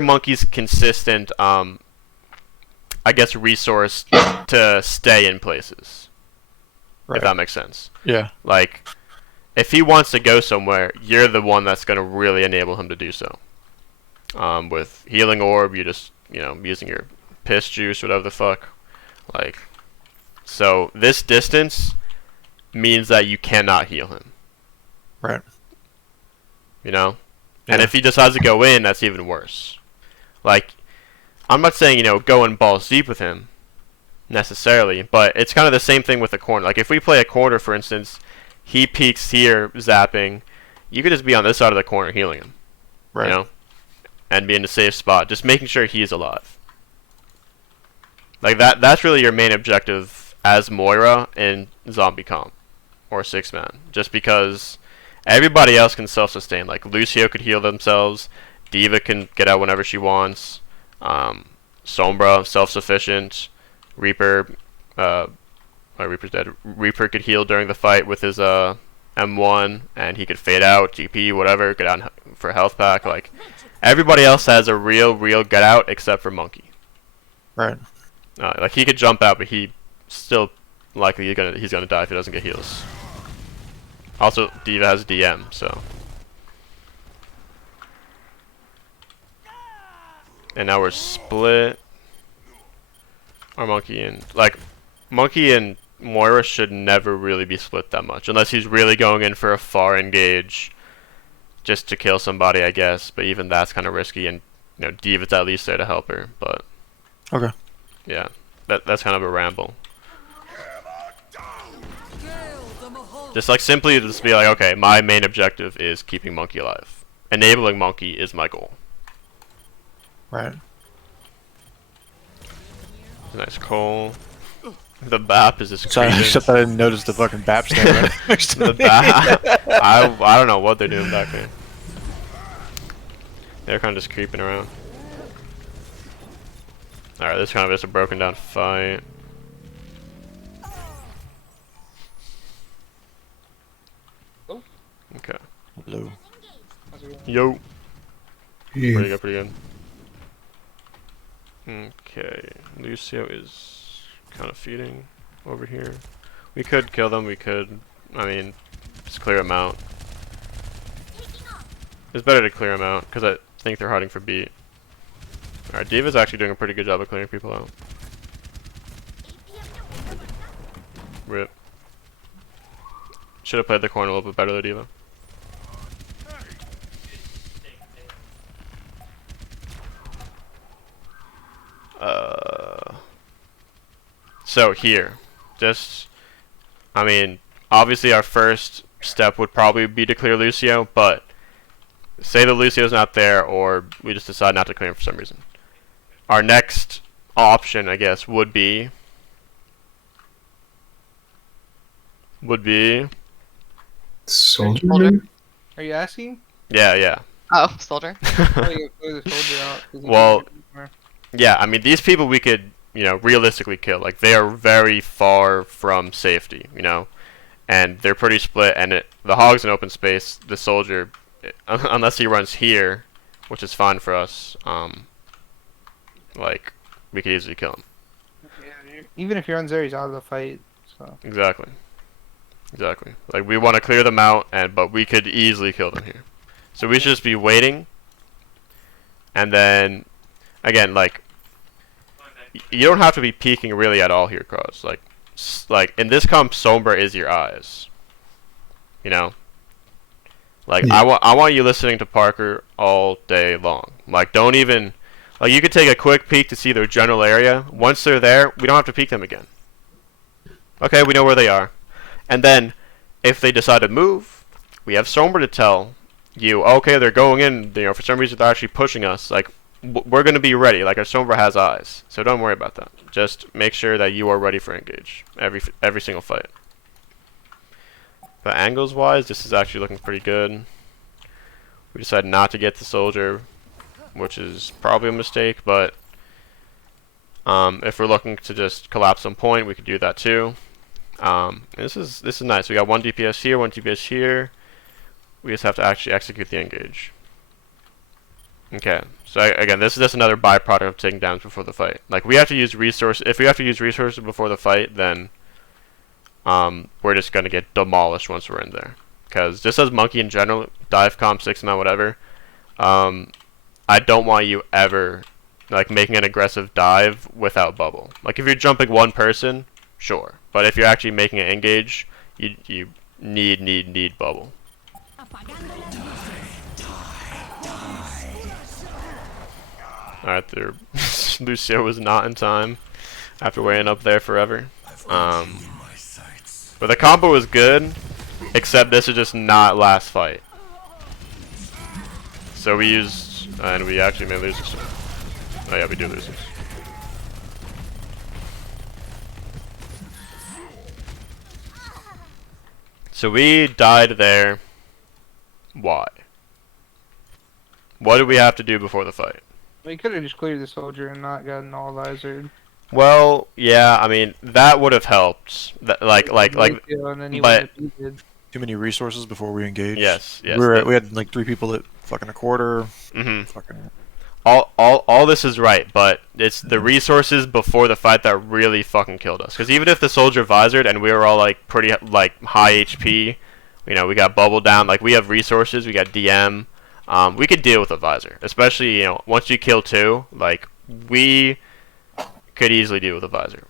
monkey's consistent, I guess resource to stay in places. Right. If that makes sense. Yeah. Like, if he wants to go somewhere, you're the one that's going to really enable him to do so. With Healing Orb, you just, using your piss juice, whatever the fuck. Like, so this distance means that you cannot heal him. Right. And Yeah. if he decides to go in, that's even worse. Like, I'm not saying, go in balls deep with him, necessarily, but it's kind of the same thing with the corner. Like, if we play a corner, for instance, he peeks here, zapping, you could just be on this side of the corner healing him. Right. And be in a safe spot, just making sure he's alive. Like, that's really your main objective as Moira in Zombie Comp, or Six Man, just because everybody else can self-sustain. Like, Lucio could heal themselves, Diva can get out whenever she wants, Sombra, self-sufficient, Reaper, Reaper's dead. Reaper could heal during the fight with his M1, and he could fade out, GP, whatever, get out for a health pack. Like, everybody else has a real get out except for Monkey. Right. Like, he could jump out, but he still likely he's gonna die if he doesn't get heals. Also, Diva has DM, so. And now we're split. Our Monkey and Moira should never really be split that much, unless he's really going in for a far engage, just to kill somebody, I guess. But even that's kind of risky, and Diva's at least there to help her. But Okay. yeah, that's kind of a ramble. Just simply just be like, okay, my main objective is keeping Monkey alive. Enabling Monkey is my goal. Right. Nice call. The BAP is just Sorry, creeping. except I didn't notice the fucking BAP stand right next to The me. BAP. I don't know what they're doing back there. They're kind of just creeping around. Alright, this is kind of just a broken down fight. Okay. Hello. Yo. Yeah. Pretty good. Okay. Lucio is kind of feeding over here. We could kill them. We could. I mean, just clear them out. It's better to clear them out because I think they're hiding for beat. Alright, Diva's actually doing a pretty good job of clearing people out. RIP. Should have played the corner a little bit better though, Diva. So here, I mean, obviously our first step would probably be to clear Lucio, but say that Lucio's not there, or we just decide not to clear him for some reason. Our next option, I guess, would be Soldier? Soldier. Are you asking? yeah. Oh, soldier. How do you clear the soldier out? 'Cause he Well, can't get anywhere. Yeah, I mean, these people we could, realistically kill. Like, they are very far from safety, and they're pretty split, and the Hog's in open space. The soldier, unless he runs here, which is fine for us, like, we could easily kill him. Yeah, even if he runs there, he's out of the fight. So Exactly. Like, we want to clear them out, but we could easily kill them here. So we should just be waiting, and then, again, like, you don't have to be peeking really at all here, Cross. Like in this comp, Sombra is your eyes. Like, Yeah. I want you listening to Parker all day long. Like, don't even, like, you could take a quick peek to see their general area. Once they're there, we don't have to peek them again. Okay, we know where they are. And then, if they decide to move, we have Sombra to tell you, okay, they're going in, for some reason they're actually pushing us. Like, we're going to be ready. Like, our Sombra has eyes. So don't worry about that. Just make sure that you are ready for engage. Every single fight. But angles-wise, this is actually looking pretty good. We decided not to get the soldier which is probably a mistake, but if we're looking to just collapse on point, we could do that too. This is nice. We got 1 DPS here, 1 DPS here. We just have to actually execute the engage. Okay, so again, this is just another byproduct of taking damage before the fight. Like, we have to use resources. If we have to use resources before the fight, then we're just gonna get demolished once we're in there. Because just as Monkey in general, dive comp, 6-man, whatever, I don't want you ever like making an aggressive dive without bubble. Like, if you're jumping one person, sure, but if you're actually making an engage, you need bubble. Apagando las luces. Alright, there. Lucio was not in time after waiting up there forever. But the combo was good, except this is just not last fight. So we used, and we actually may lose this. Oh yeah, we do lose this. So we died there. Why? What did we have to do before the fight? We could have just cleared the soldier and not gotten all lasered. Well, yeah, I mean that would have helped. Like, And then you but- wouldn't have needed- Too many resources before we engaged. yes. We had like 3 people at fucking a quarter. Mm-hmm. Fucking. All this is right, but it's the resources before the fight that really fucking killed us. Because even if the soldier visored and we were all like pretty like high HP, you know, we got bubble down, like we have resources, we got DM, we could deal with a visor. Especially, you know, once you kill 2, like we could easily deal with a visor.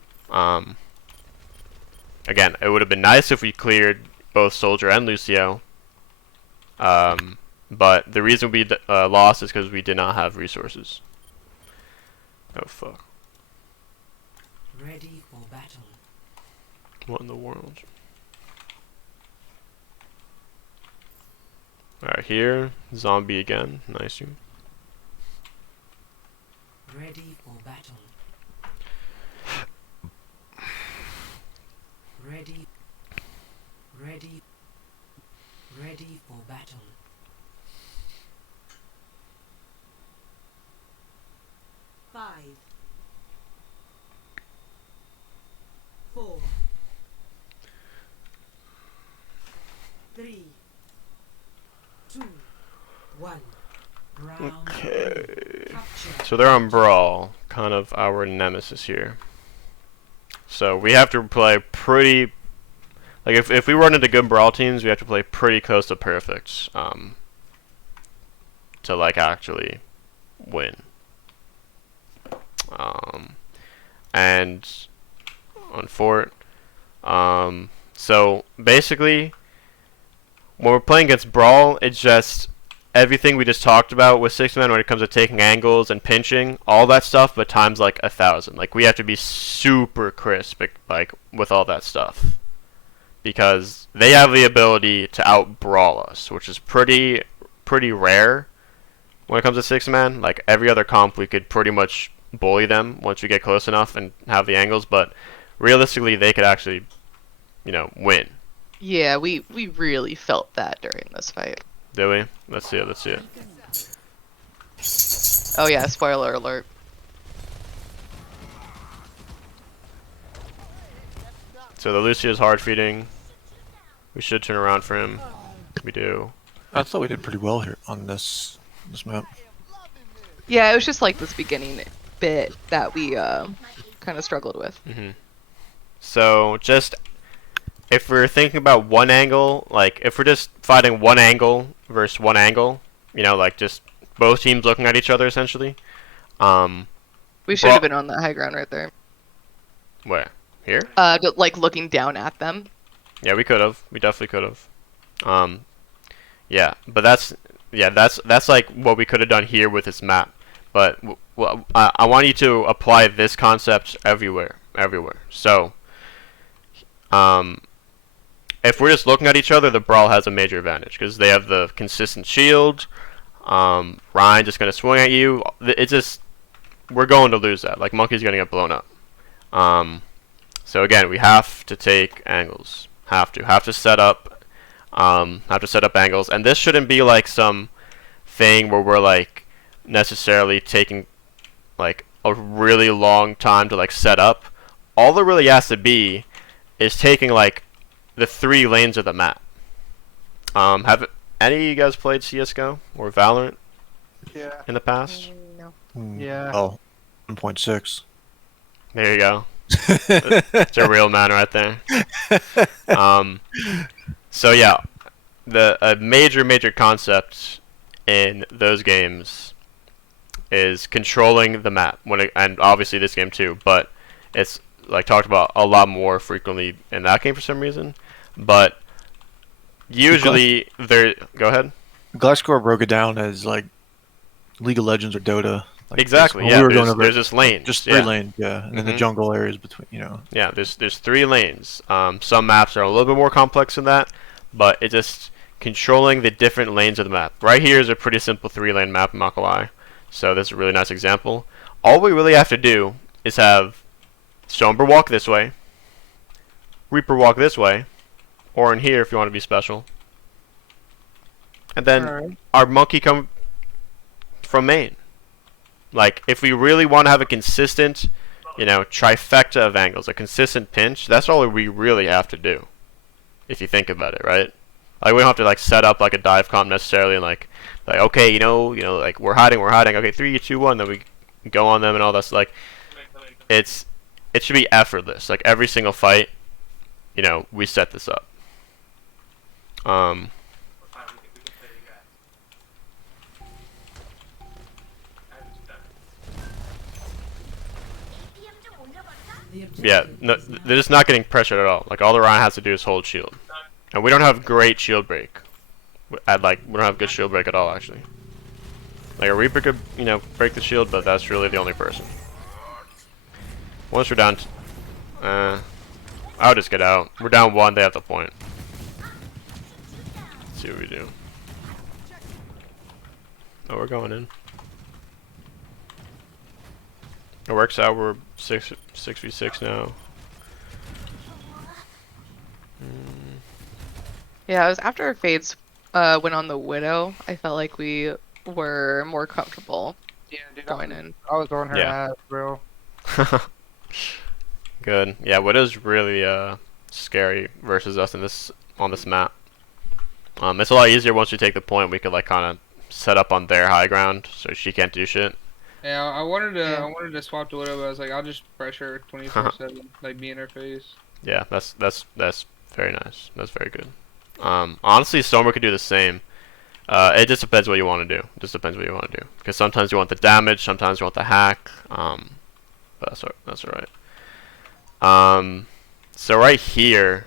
Again, it would have been nice if we cleared both soldier and Lucio. But the reason we lost is because we did not have resources. Oh fuck. Ready for battle. What in the world? Alright, here. Zombie again. Nice. Ready for battle. Ready. Ready. Ready for battle. 5, 4, 3, 2, 1. Round Okay. capture. So they're on Brawl, kind of our nemesis here. So we have to play pretty... Like, if we run into good Brawl teams, we have to play pretty close to perfect. To, like, actually win. And on Fort. So basically, when we're playing against Brawl, it's just everything we just talked about with 6-man when it comes to taking angles and pinching, all that stuff, but times like 1,000. Like, we have to be super crisp, like, with all that stuff, because they have the ability to out brawl us, which is pretty rare when it comes to 6-man. Like, every other comp, we could pretty much bully them once we get close enough and have the angles, but realistically they could actually, you know, win. Yeah, we really felt that during this fight. Do we? Let's see it. Oh yeah, spoiler alert. So the Lucio's hard feeding. We should turn around for him. We do. I thought we did pretty well here on this map. Yeah, it was just like this beginning bit that we kind of struggled with. So just if we're thinking about one angle, like if we're just fighting one angle versus one angle, you know, like just both teams looking at each other essentially. We should have been on that high ground right there. Where? Here? Like looking down at them. Yeah, we could have. We definitely could have. Yeah, but that's like what we could have done here with this map. But I want you to apply this concept everywhere. So, if we're just looking at each other, the Brawl has a major advantage because they have the consistent shield. Ryan just gonna swing at you. It's just we're going to lose that. Like, Monkey's gonna get blown up. So again, we have to take angles. Have to set up. Have to set up angles, and this shouldn't be like some thing where we're like necessarily taking like a really long time to like set up. All it really has to be is taking like the 3 lanes of the map. Have any of you guys played CS:GO or Valorant Yeah. in the past? No. Yeah. Oh, 1.6. There you go. It's a real man right there. So yeah, a major concept in those games is controlling the map and obviously this game too, but it's like talked about a lot more frequently in that game for some reason. But usually go ahead. Glasscore broke it down as like League of Legends or Dota. Like, Exactly. when Yeah. we were going There's, over there's this lane. just 3 lanes, yeah, and then the Mhm. jungle areas between, you know. Yeah, there's 3 lanes. Some maps are a little bit more complex than that, but it's just controlling the different lanes of the map. Right here is a pretty simple 3-lane map, I'm not gonna lie. So this is a really nice example. All we really have to do is have Sombra walk this way, Reaper walk this way, or in here if you want to be special, and then Alright. our monkey come from main. Like, if we really want to have a consistent, trifecta of angles, a consistent pinch, that's all we really have to do. If you think about it, right? Like, we don't have to, like, set up, like, a dive comp necessarily and, like okay, like, we're hiding, okay, 3, 2, 1, then we go on them and all that. Like, it should be effortless. Like, every single fight, we set this up. Yeah, no, they're just not getting pressured at all. Like, all the Ryan has to do is hold shield. And we don't have great shield break. We don't have good shield break at all, actually. Like, a Reaper could, break the shield, but that's really the only person. Once we're down, I'll just get out. We're down 1, they have the point. Let's see what we do. Oh, we're going in. It works out, we're 6v6 now. Yeah, it was after Fades went on the Widow, I felt like we were more comfortable Yeah, dude. going in. I was on her Yeah. ass, bro. Good. Yeah, Widow's really scary versus us on this map. It's a lot easier once we take the point. We could like kind of set up on their high ground, so she can't do shit. Yeah, I wanted to Yeah. I wanted to swap to Widow, but I was like, I'll just pressure her 24/7, like be in her face. Yeah, that's very nice. That's very good. Honestly, Sombra could do the same. It just depends what you want to do. It just depends what you want to do. Because sometimes you want the damage, sometimes you want the hack. But that's alright. So right here,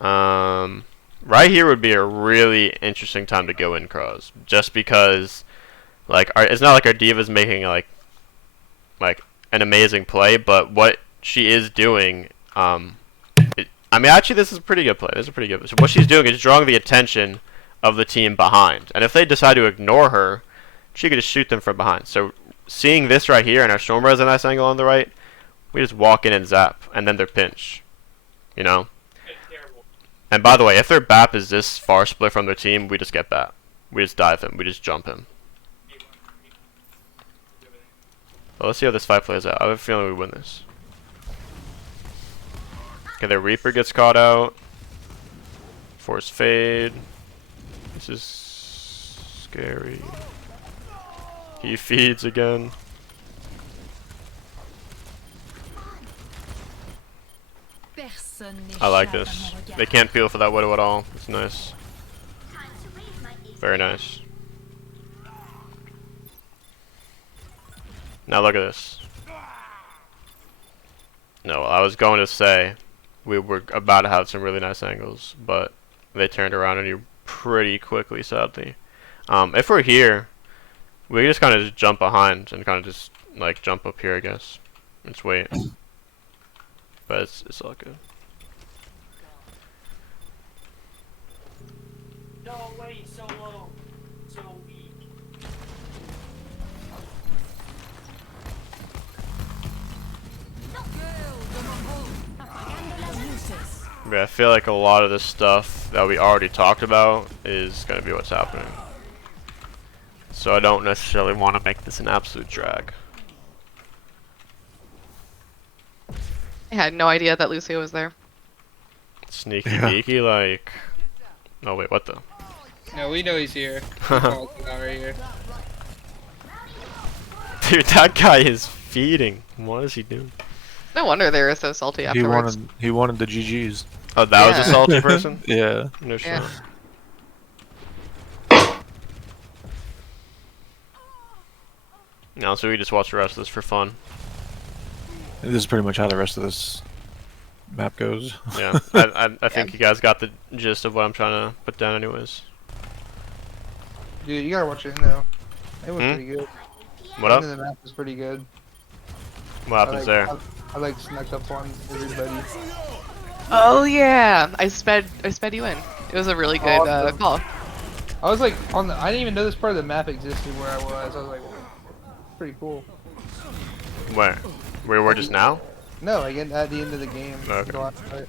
right here would be a really interesting time to go in Cross, just because, like, it's not like our diva's making like an amazing play, but what she is doing, I mean, actually, this is a pretty good play. This is a pretty good. So what she's doing is drawing the attention of the team behind, and if they decide to ignore her, she could just shoot them from behind. So seeing this right here, and our Sombra has a nice angle on the right, we just walk in and zap, and then they're pinch. And by the way, if their BAP is this far split from their team, we just get BAP. We just dive him. We just jump him. Well, let's see how this fight plays out. I have a feeling we win this. Okay, the Reaper gets caught out. Force fade. This is scary. He feeds again. I like this. They can't feel for that Widow at all. It's nice. Very nice. Now look at this. No, I was going to say we were about to have some really nice angles, but they turned around on you pretty quickly, sadly. If we're here, we can just kind of just jump behind and kind of just like jump up here, I guess. Just wait. But it's all good. No way, so low, so weak. Yeah, I feel like a lot of this stuff that we already talked about is gonna be what's happening. So I don't necessarily want to make this an absolute drag. I had no idea that Lucio was there. Sneaky Yeah. beaky, like. Oh wait, what the? No, we know he's here. He's all out right here. Dude, that guy is feeding. What is he doing? No wonder they were so salty He afterwards. wanted the GGs. Oh, that was a Yeah. salty person? Yeah. No shit. Yeah. No, so we just watch the rest of this for fun. This is pretty much how the rest of this map goes. Yeah, I think you guys got the gist of what I'm trying to put down, anyways. Dude, you gotta watch it though. It was Hmm? pretty good. What The up? end of the map was pretty good. What happens there? I like snuck up on everybody. Oh yeah, I sped you in. It was a really good Awesome. call. I was like on the. I didn't even know this part of the map existed where I was. I was like, pretty cool. Where? Where we're just now? No, like at the end of the game. Okay. the last part.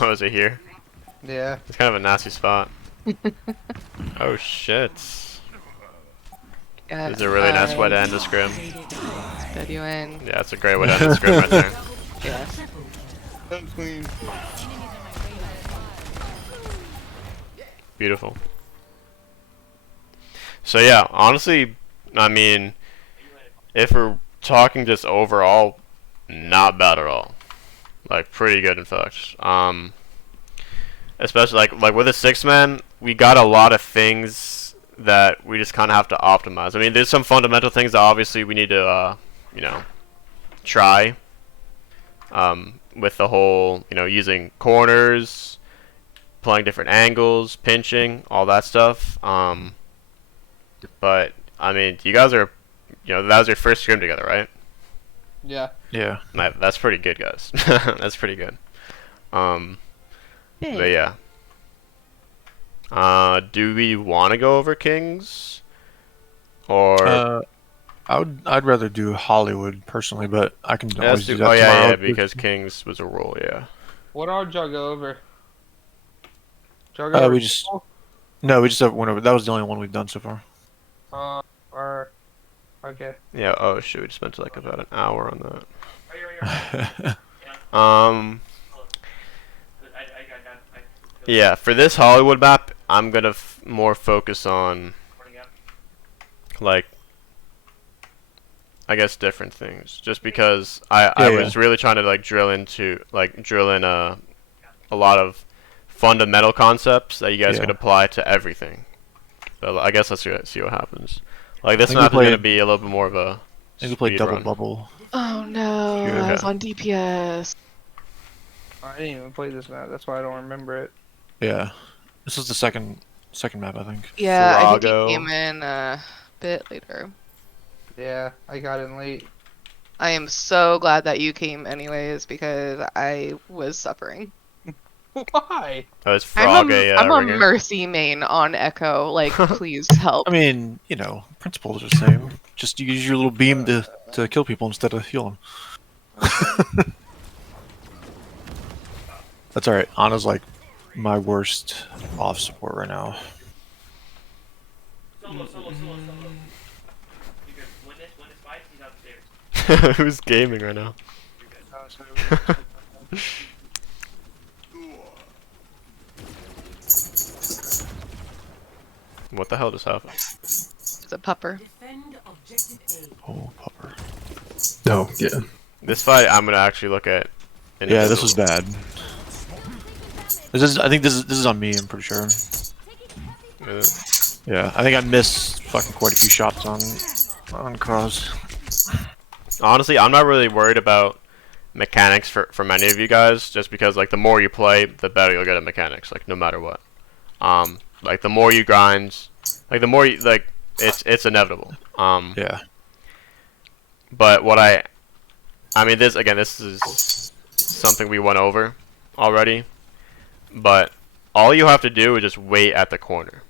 Oh, is it here? Yeah. It's kind of a nasty spot. Oh shit. Yeah, This is a really nice way to end the scrim. sped you in. Yeah, it's a great way to end the scrim right there. Yeah. Clean. Beautiful. So yeah, honestly, I mean, if we're talking just overall, not bad at all. Like pretty good in fact. Especially like with a 6-man, we got a lot of things that we just kind of have to optimize. I mean, there's some fundamental things that obviously we need to you know, try. With the whole, you know, using corners, playing different angles, pinching, all that stuff. But I mean, you guys are, you know, that was your first scrim together, right? Yeah. Yeah. That's pretty good, guys. That's pretty good. But yeah. Do we want to go over Kings? Or I'd rather do Hollywood personally, but I can yeah, always do that oh yeah, tomorrow. yeah, because Kings was a rule, yeah. What all did y'all go over? Did y'all go over we just no, we just went over. That was the only one we've done so far. or okay. Yeah. Oh shoot, we just spent like about an hour on that. Yeah. Yeah, for this Hollywood map, I'm gonna more focus on like, I guess, different things. Just because I was really trying to like drill in a lot of fundamental concepts that you guys could apply to everything. So I guess let's see what happens. Like this map is gonna be a little bit more of a. I think we played speed double run. bubble. Oh no, Yeah. I was on DPS. I didn't even play this map. That's why I don't remember it. Yeah. This is the second map, I think. Yeah, I think Farago. he came in a bit later. Yeah, I got in late. I am so glad that you came anyways because I was suffering. Why? Oh, is Frog I'm a ringer? Mercy main on Echo. Like, please help. I mean, you know, principles are the same. Just use your little beam to kill people instead of heal them. That's alright. Anna's like my worst off support right now. Who's gaming right now? What the hell just happened? It's a pupper. Defend objective A. Oh, pupper. No, yeah. This fight, I'm gonna actually look at. Yeah, this was bad. I think this is on me. I'm pretty sure. Yeah, I think I missed fucking quite a few shots on Cross. Honestly, I'm not really worried about mechanics for many of you guys, just because like the more you play, the better you'll get at mechanics. Like no matter what. Like the more you grind, like the more you, like it's inevitable. Yeah. But what I mean, this is something we went over already. But all you have to do is just wait at the corner.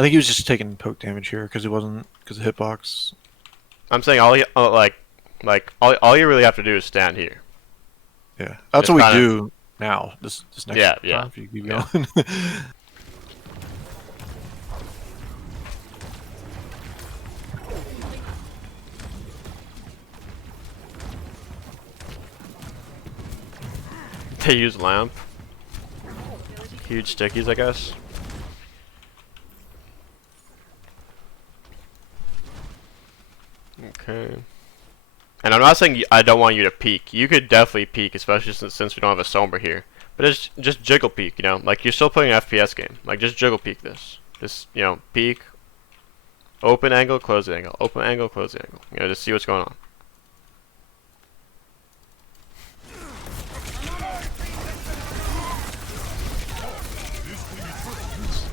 I think he was just taking poke damage here because it wasn't because of hitbox. I'm saying all you all you really have to do is stand here. Yeah, that's Just what we kinda- do now. This next Yeah, time, yeah. if you keep Yeah. going. They use lamp. Huge stickies, I guess. Okay. And I'm not saying I don't want you to peek. You could definitely peek, especially since we don't have a Sombra here. But it's just jiggle peek, you know? Like, you're still playing an FPS game. Like, just jiggle peek this. Just, you know, peek. Open angle, close angle. Open angle, close angle. You know, just see what's going on.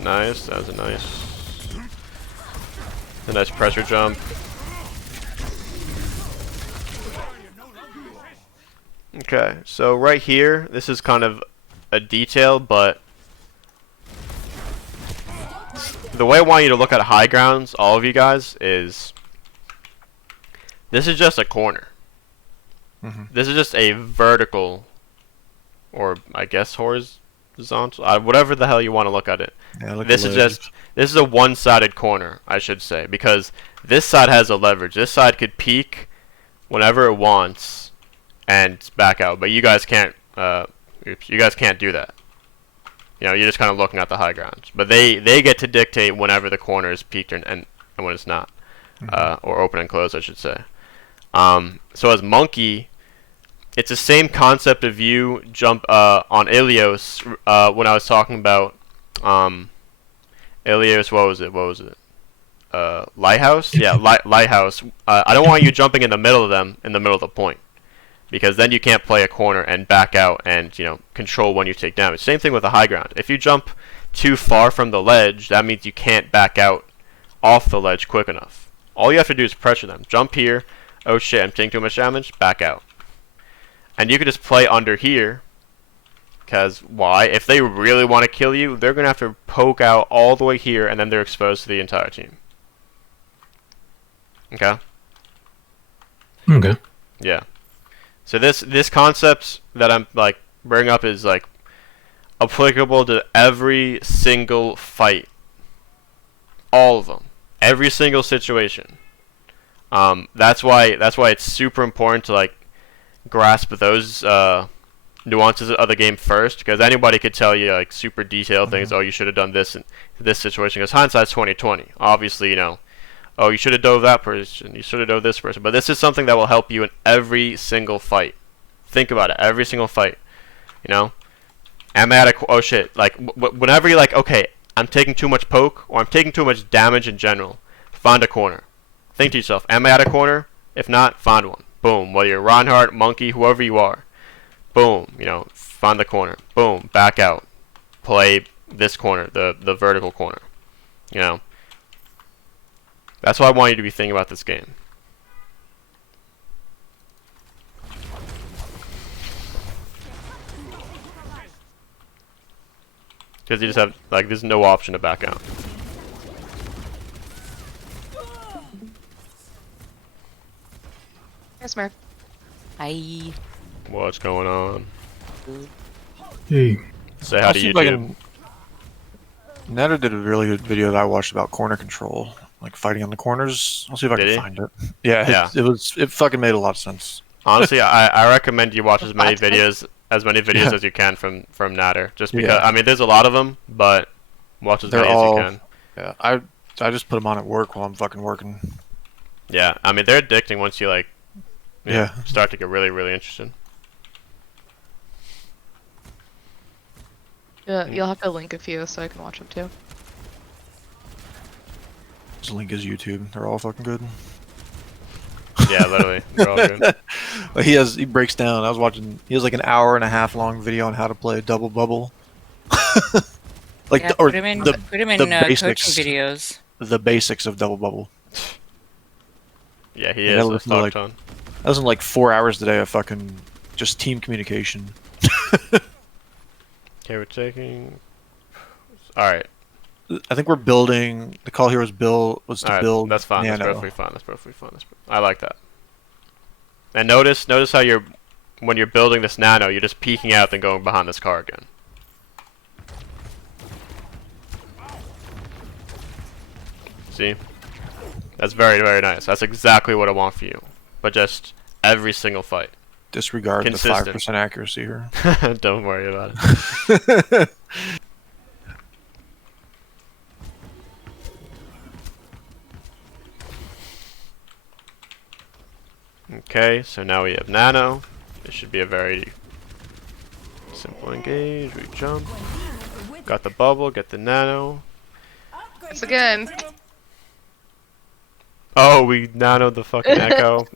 Nice, that was a nice pressure jump. Okay, so right here, this is kind of a detail, but the way I want you to look at high grounds, all of you guys, is this is just a corner. This is just a vertical, or I guess horizontal, whatever the hell you want to look at it. Yeah, like This the is ledge. this is a one-sided corner, I should say, because this side has a leverage. This side could peek whenever it wants and back out, but you guys can't. You guys can't do that. You know, you're just kind of looking at the high grounds, but they get to dictate whenever the corner is peaked and when it's not, or open and close, I should say. So as Monkey, it's the same concept of you jump on Ilios when I was talking about Ilios. What was it? Lighthouse? Yeah, Lighthouse. I don't want you jumping in the middle of them, in the middle of the point, because then you can't play a corner and back out and, you know, control when you take damage. Same thing with the high ground. If you jump too far from the ledge, that means you can't back out off the ledge quick enough. All you have to do is pressure them. Jump here. Oh shit, I'm taking too much damage. Back out. And you can just play under here. Because why? If they really want to kill you, they're going to have to poke out all the way here, and then they're exposed to the entire team. Okay? Okay. Yeah. So this concept that I'm like bringing up is like applicable to every single fight. All of them. Every single situation. That's why it's super important to like grasp those nuances of the game first, because anybody could tell you like super detailed things. Oh, you should have done this in this situation. Because hindsight's 20/20. Obviously, you know. Oh, you should have dove that person. You should have dove this person. But this is something that will help you in every single fight. Think about it. Every single fight. You know. Am I at a oh shit? Like whenever you're like, okay, I'm taking too much poke or I'm taking too much damage in general. Find a corner. Think to yourself, am I at a corner? If not, find one. Boom. Whether you're Reinhardt, Monkey, whoever you are. Boom. You know, find the corner. Boom. Back out. Play this corner, the vertical corner. You know. That's why I want you to be thinking about this game. Because you just have, like, there's no option to back out. Here's Smurf. Hi. What's going on? Hey. Say hi I'll to see if I YouTube. can- Netta did a really good video that I watched about corner control, like fighting on the corners. I'll see if I Did can he? find it. Yeah, Yeah. it fucking made a lot of sense. Honestly, I recommend you watch as many What? videos Yeah. as you can from Natter. Just because, Yeah. I mean, there's a lot of them, but watch as They're many all- as you can. Yeah, I just put them on at work while I'm fucking working. Yeah, I mean, they're addicting once you, like, you know, Yeah. start to get really, really interested. Yeah, you'll have to link a few so I can watch them too. His link is YouTube. They're all fucking good. Yeah, literally. They're all good. Like, he breaks down. I was watching. He has like an hour and a half long video on how to play double bubble. Like Yeah, or put him in, the put him in the coaching basics. videos. the basics of double bubble. Yeah, he Yeah, is a listen to, fuck like- ton. That was in like 4 hours a day of fucking just team communication. Okay, we're taking... Alright. I think we're building. The Call Heroes build was to Alright, build that's fine. That's Nano. perfectly fine. That's perfectly fine. I like that. And notice how when you're building this Nano, you're just peeking out then going behind this car again. See? That's very, very nice. That's exactly what I want for you. But just every single fight. Disregard the Consistent. 5% accuracy here. Don't worry about it. Okay, so now we have Nano. This should be a very simple engage. We jump. Got the bubble, get the Nano. Once again. Oh, we nanoed the fucking Echo.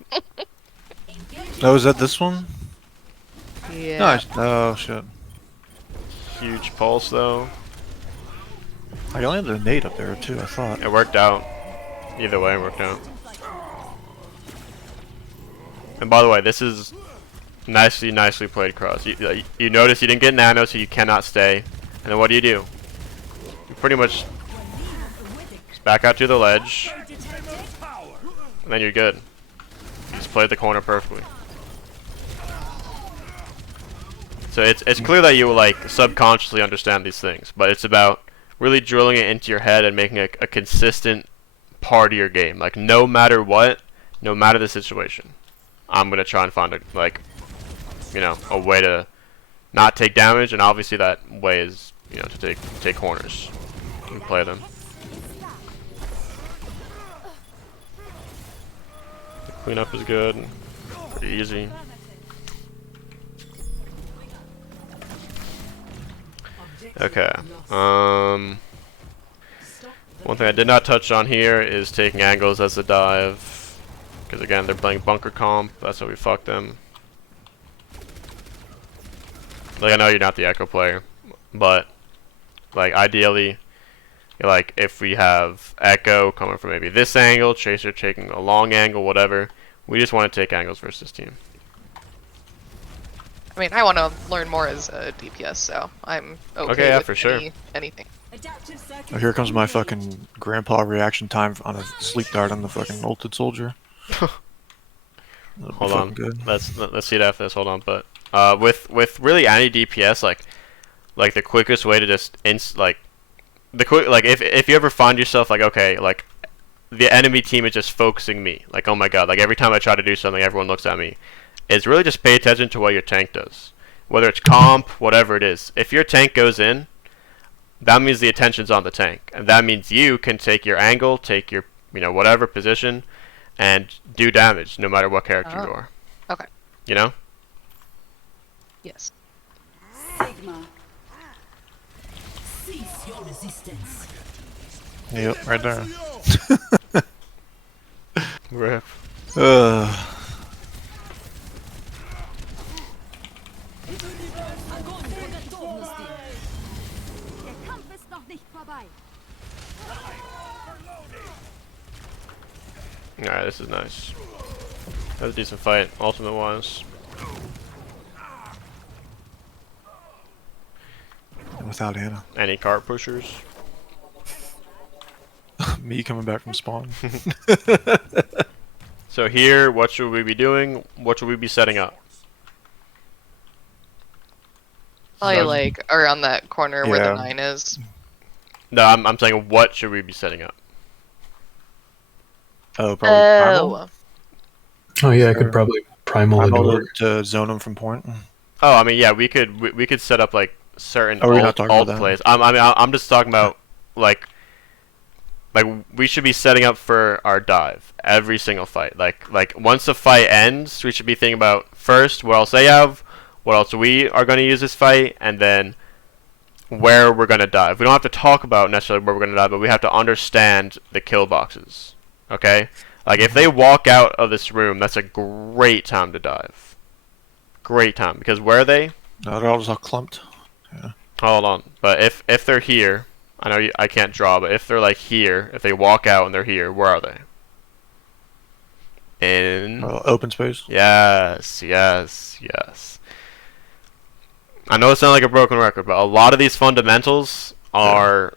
Oh, is that this one? Yeah. Nice. Oh shit. Huge pulse though. I only had a nade up there too. I thought. It worked out. Either way, it worked out. And by the way, this is nicely played, Cross. You notice you didn't get Nano, so you cannot stay. And then what do? You pretty much just back out to the ledge, and then you're good. You just played the corner perfectly. So it's clear that you like subconsciously understand these things, but it's about really drilling it into your head and making a consistent part of your game. Like no matter what, no matter the situation, I'm gonna try and find a way to not take damage, and obviously that way is to take corners and play them. The cleanup is good, pretty easy. Okay. One thing I did not touch on here is taking angles as a dive, because again they're playing bunker comp. That's how we fuck them. Like I know you're not the Echo player, but like ideally, like if we have Echo coming from maybe this angle, Chaser taking a long angle, whatever, we just want to take angles versus team. I mean, I want to learn more as a DPS, so I'm okay yeah, with for sure. anything. Oh, here comes my fucking grandpa reaction time on a sleep dart on the fucking ulted soldier. Hold on. Good. Let's see it after this. Hold on, but with really any DPS, like the quickest way to just if you ever find yourself like, okay, like the enemy team is just focusing me, like oh my god, like every time I try to do something everyone looks at me, is really just pay attention to what your tank does, whether it's comp, whatever it is. If your tank goes in, that means the attention's on the tank, and that means you can take your angle, take your whatever position, and do damage no matter what character you are. Okay. You know? Yes. Sigma. Cease your resistance. Yep, right there. Rip. Alright, this is nice. That was a decent fight, ultimate wise. Without Anna. Any cart pushers? Me coming back from spawn. So here, what should we be doing? What should we be setting up? Probably like around that corner where Yeah. the 9 is. No, I'm saying what should we be setting up? Oh, probably Primal. Oh. Oh yeah, I could probably primal the Primal door. to zone them from point. Oh, I mean, yeah, we could set up like certain Oh, we're not alt talking about that. plays. I'm just talking about like we should be setting up for our dive every single fight. Like once the fight ends, we should be thinking about first what else they have, what else we are going to use this fight, and then where we're going to dive. We don't have to talk about necessarily where we're going to dive, but we have to understand the kill boxes. Okay? Like if they walk out of this room, that's a great time to dive. Great time, because where are they? No, they're all just all clumped. Hold on. But if they're here, I know I can't draw, but if they're like here, if they walk out and they're here, where are they? In Open space. yes. I know it's not like a broken record, but a lot of these fundamentals are,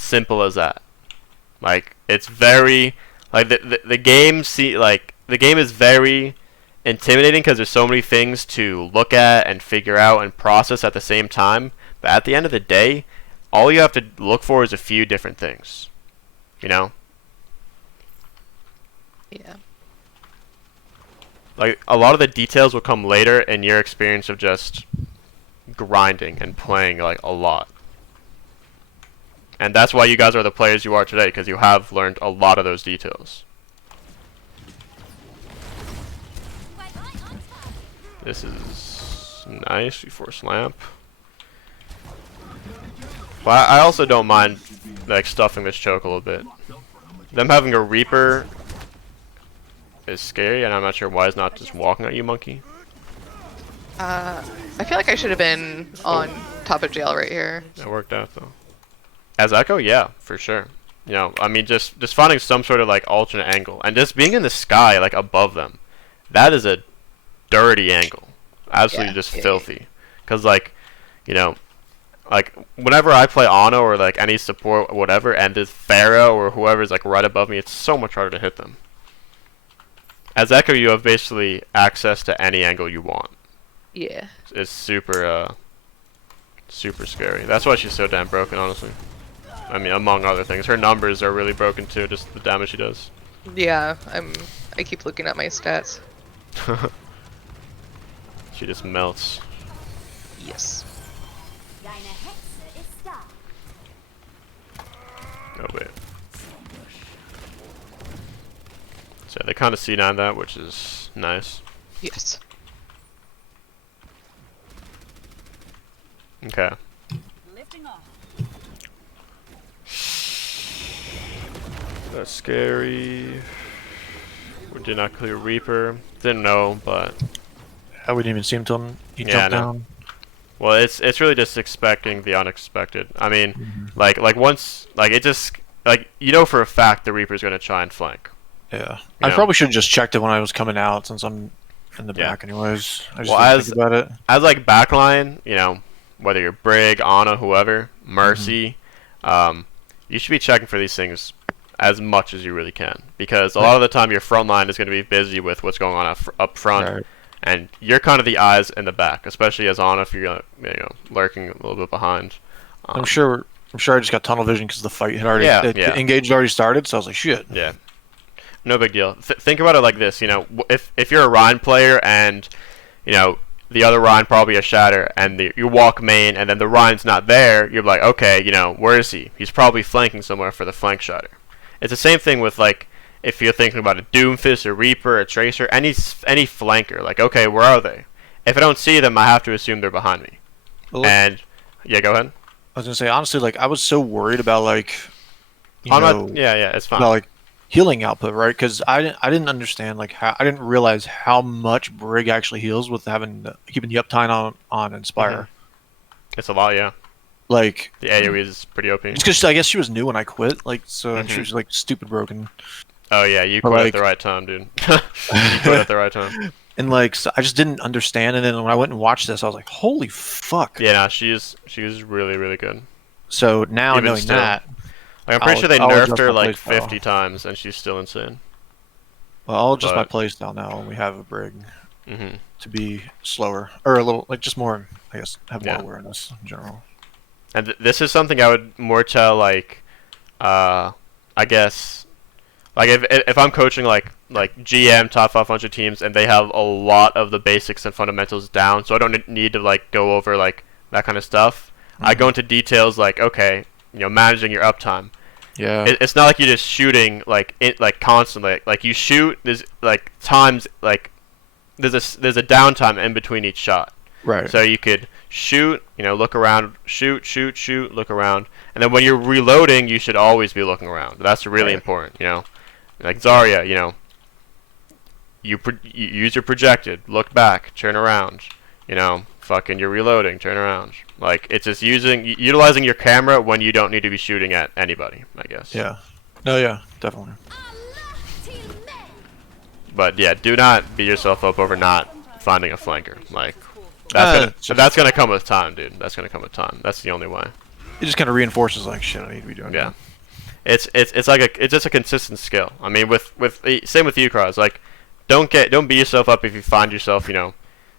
simple as that. Like it's very like the game the game is very intimidating because there's so many things to look at and figure out and process at the same time. But at the end of the day, all you have to look for is a few different things. You know? Yeah. Like a lot of the details will come later in your experience of just grinding and playing like a lot. And that's why you guys are the players you are today, because you have learned a lot of those details. This is nice. We force lamp. But I also don't mind like stuffing this choke a little bit. Them having a Reaper is scary, and I'm not sure why it's not just walking at you, monkey. I feel like I should have been on top of jail right here. That worked out though. As Echo, yeah, for sure. You know, I mean, just finding some sort of like alternate angle, and just being in the sky like above them, that is a dirty angle. Absolutely just filthy. Cause like, you know, like whenever I play Ana or like any support or whatever, and this Pharah or whoever's like right above me, it's so much harder to hit them. As Echo, you have basically access to any angle you want. Yeah. It's super super scary. That's why she's so damn broken, honestly. I mean, among other things, her numbers are really broken too. Just the damage she does. Yeah, I keep looking at my stats. She just melts. Yes. Oh wait. So they kind of C9 that, which is nice. Yes. Okay. That's scary. We did not clear Reaper. Didn't know, but I wouldn't even see him till he Yeah, jumped I know. down. well, it's really just expecting the unexpected. I mean, like once it just like you know for a fact the Reaper's gonna try and flank. Yeah. You I know. probably should have just checked it when I was coming out, since I'm in the Yeah. back anyways. I just Well, didn't as- think about it. As like backline, you know, whether you're Brig, Ana, whoever, Mercy, you should be checking for these things as much as you really can, because a lot of the time your front line is going to be busy with what's going on up front, Right. and you're kind of the eyes in the back, especially as Ana if you're you know lurking a little bit behind. I'm sure I just got tunnel vision because the fight had already engaged had already started, so I was like, shit. Yeah, no big deal. Think about it like this, you know, if you're a Rhine player and you know the other Rhine probably a Shatter, and you walk main, and then the Rhine's not there, you're like, okay, you know, where is he? He's probably flanking somewhere for the flank Shatter. It's the same thing with like if you're thinking about a Doomfist, a Reaper, a Tracer, any flanker. Like, okay, where are they? If I don't see them, I have to assume they're behind me. Well, And yeah, go ahead. I was gonna say honestly, like I was so worried about like, you I'm know, not. Yeah, it's fine. about like healing output, right? Because I didn't understand like how I didn't realize how much Brig actually heals with having keeping the uptime on Inspire. It's a lot, yeah. Like The AoE is pretty OP. it's because I guess she was new when I quit, like so and she Mhm. was like stupid broken. Oh yeah, you But, quit at like- the right time, dude. You quit at the right time. And like so I just didn't understand, and then when I went and watched this, I was like, holy fuck! Yeah, no, she's really really good. So now Even knowing still. that, Like I'm pretty I'll- sure they I'll nerfed adjust her my like playstyle. 50 times, and she's still insane. well, I'll adjust my But- playstyle now when we have a Brig hmm to be slower or a little like just more, I guess, have more Yeah. awareness in general. And this is something I would more tell like, I guess, like if I'm coaching like GM top 500 teams and they have a lot of the basics and fundamentals down, so I don't need to like go over like that kind of stuff. I go into details like, okay, you know, managing your uptime. Yeah. It's not like you're just shooting like constantly. Like you shoot, there's like times like there's a downtime in between each shot. Right. So you could shoot, you know, look around, shoot, look around, and then when you're reloading, you should always be looking around. That's really Right. important, you know. Like Zarya, you know, you use your projected, look back, turn around, you know, fucking you're reloading, turn around. Like it's just utilizing your camera when you don't need to be shooting at anybody, I guess. Yeah. No, yeah, definitely. But yeah, do not beat yourself up over not finding a flanker. Like Just- that's gonna come with time, dude. That's gonna come with time. That's the only way. it just kind of reinforces like shit. I need to be doing. Yeah. that. It's just a consistent skill. I mean, same with you, Cross. Like, don't beat yourself up if you find yourself,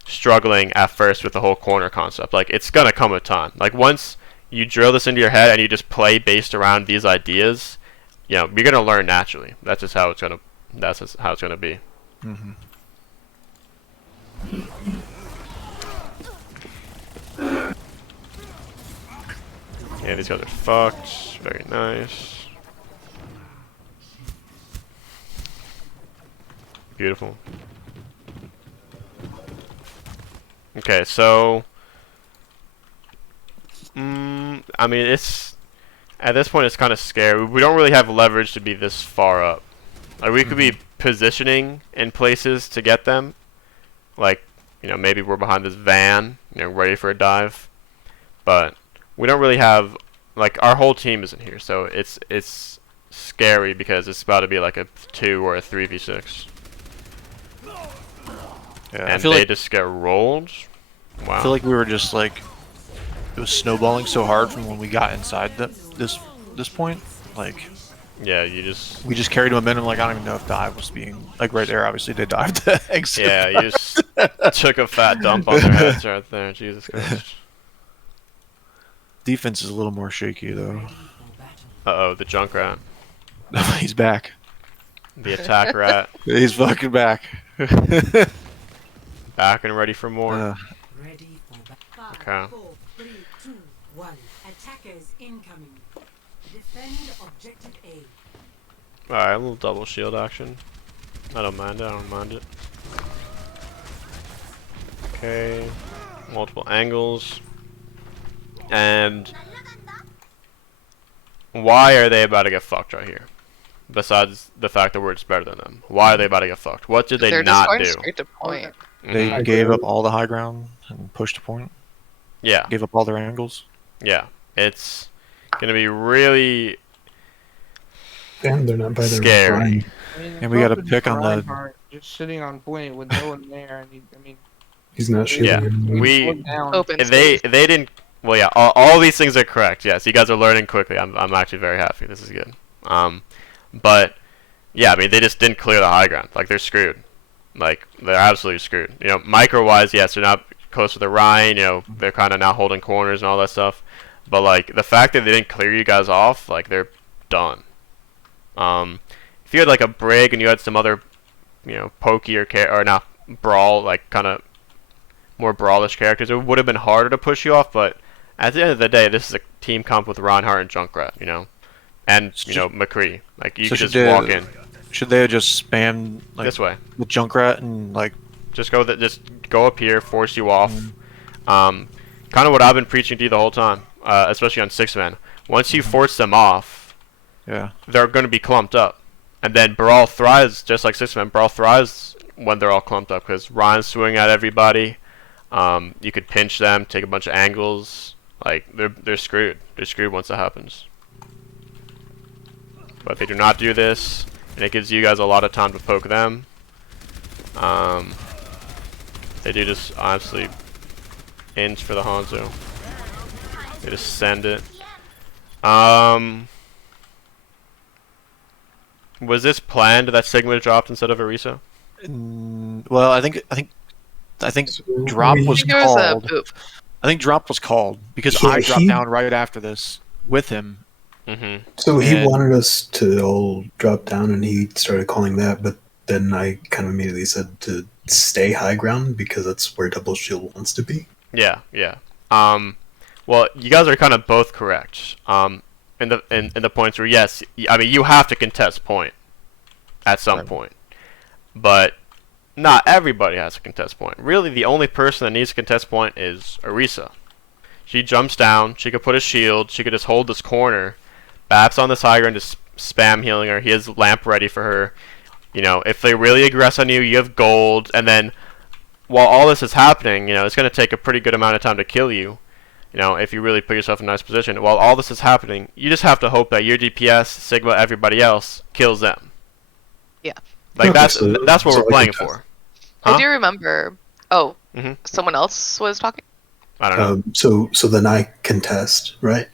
struggling at first with the whole corner concept. Like, it's gonna come with time. Like, once you drill this into your head and you just play based around these ideas, you're gonna learn naturally. That's just how it's gonna be. Mm-hmm. Yeah, these guys are fucked. Very nice. Beautiful. Okay, so I mean, it's at this point it's kind of scary. We don't really have leverage to be this far up. Like, we could be positioning in places to get them. Like, maybe we're behind this van, ready for a dive. But we don't really have, like, our whole team isn't here, so it's scary because it's about to be like a 2 or a 3v6. Yeah, And they just get rolled. Wow. I feel like we were just like, it was snowballing so hard from when we got inside this point. Like, Yeah, you just... we just carried momentum. Like, I don't even know if dive was being like right there. Obviously, they dived the exit. Yeah, you just took a fat dump on their heads right there. Jesus Christ. Defense is a little more shaky though. Uh-oh, the junk rat. He's back. The attack rat. He's fucking back. Back and ready for more. Ready for battle. Okay. 4, 3, 2, 1. Attackers incoming. Defend objective A. Alright, a little double shield action. I don't mind it. Okay. Multiple angles. And why are they about to get fucked right here? Besides the fact that we're just better than them. Why are they about to get fucked? What did they They're not just going do? straight to point. They Mhm. gave up all the high ground and pushed a point. Yeah, Gave up all their angles. yeah. It's gonna be really And they're not by their Scary. prime. I mean, And we got to Copeland's pick on the- Reinhardt just sitting on point with no one there. I mean, He's not shooting Yeah, anymore. we- slow down. Open they space. didn't. Well, yeah. All these things are correct. Yes, you guys are learning quickly. I'm actually very happy. This is good. But yeah, I mean, they just didn't clear the high ground. Like, they're screwed. Like, they're absolutely screwed. Micro-wise, yes, they're not close to the Rhine. They're kind of now holding corners and all that stuff. But like, the fact that they didn't clear you guys off, like, they're done. If you had like a Brig and you had some other, pokey or not brawl, like kind of more brawlish characters, it would have been harder to push you off. But at the end of the day, this is a team comp with Reinhardt and Junkrat, and McCree. Like, you So could should just walk in Should they have just spammed like this way. with Junkrat and like? Just go up here, force you off. Kind of what I've been preaching to you the whole time, especially on 6-man. Once you force them off, Yeah. they're going to be clumped up. And then Brawl thrives, just like 6-man. Brawl thrives when they're all clumped up, because Ryan's swinging at everybody. You could pinch them, take a bunch of angles. Like, they're screwed. They're screwed once that happens. But they do not do this, and it gives you guys a lot of time to poke them. They do just honestly inch for the Hanzo. They just send it. Was this planned that Sigma dropped instead of Orisa? Well, I think So drop we- was I think it was a called. boop. I think drop was called because Yeah, I dropped he- down right after this with him. Mm-hmm. So he And- wanted us to all drop down, and he started calling that. But then I kind of immediately said to stay high ground because that's where Double Shield wants to be. Yeah, yeah. Well, you guys are kind of both correct. In the points where, yes, I mean, you have to contest point at some Right. point, but not everybody has a contest point. Really, the only person that needs a contest point is Orisa. She jumps down. She could put a shield. She could just hold this corner. Bab's on this high ground, just spam healing her. He has lamp ready for her. If they really aggress on you, you have gold, and then while all this is happening, it's going to take a pretty good amount of time to kill you. If you really put yourself in a nice position. While all this is happening, you just have to hope that your DPS, Sigma, everybody else kills them. Yeah. Like, Okay, that's so- that's what so we're I playing contest. for. Huh? I do remember. Oh, Mhm. someone else was talking. I don't know. So then I contest, right?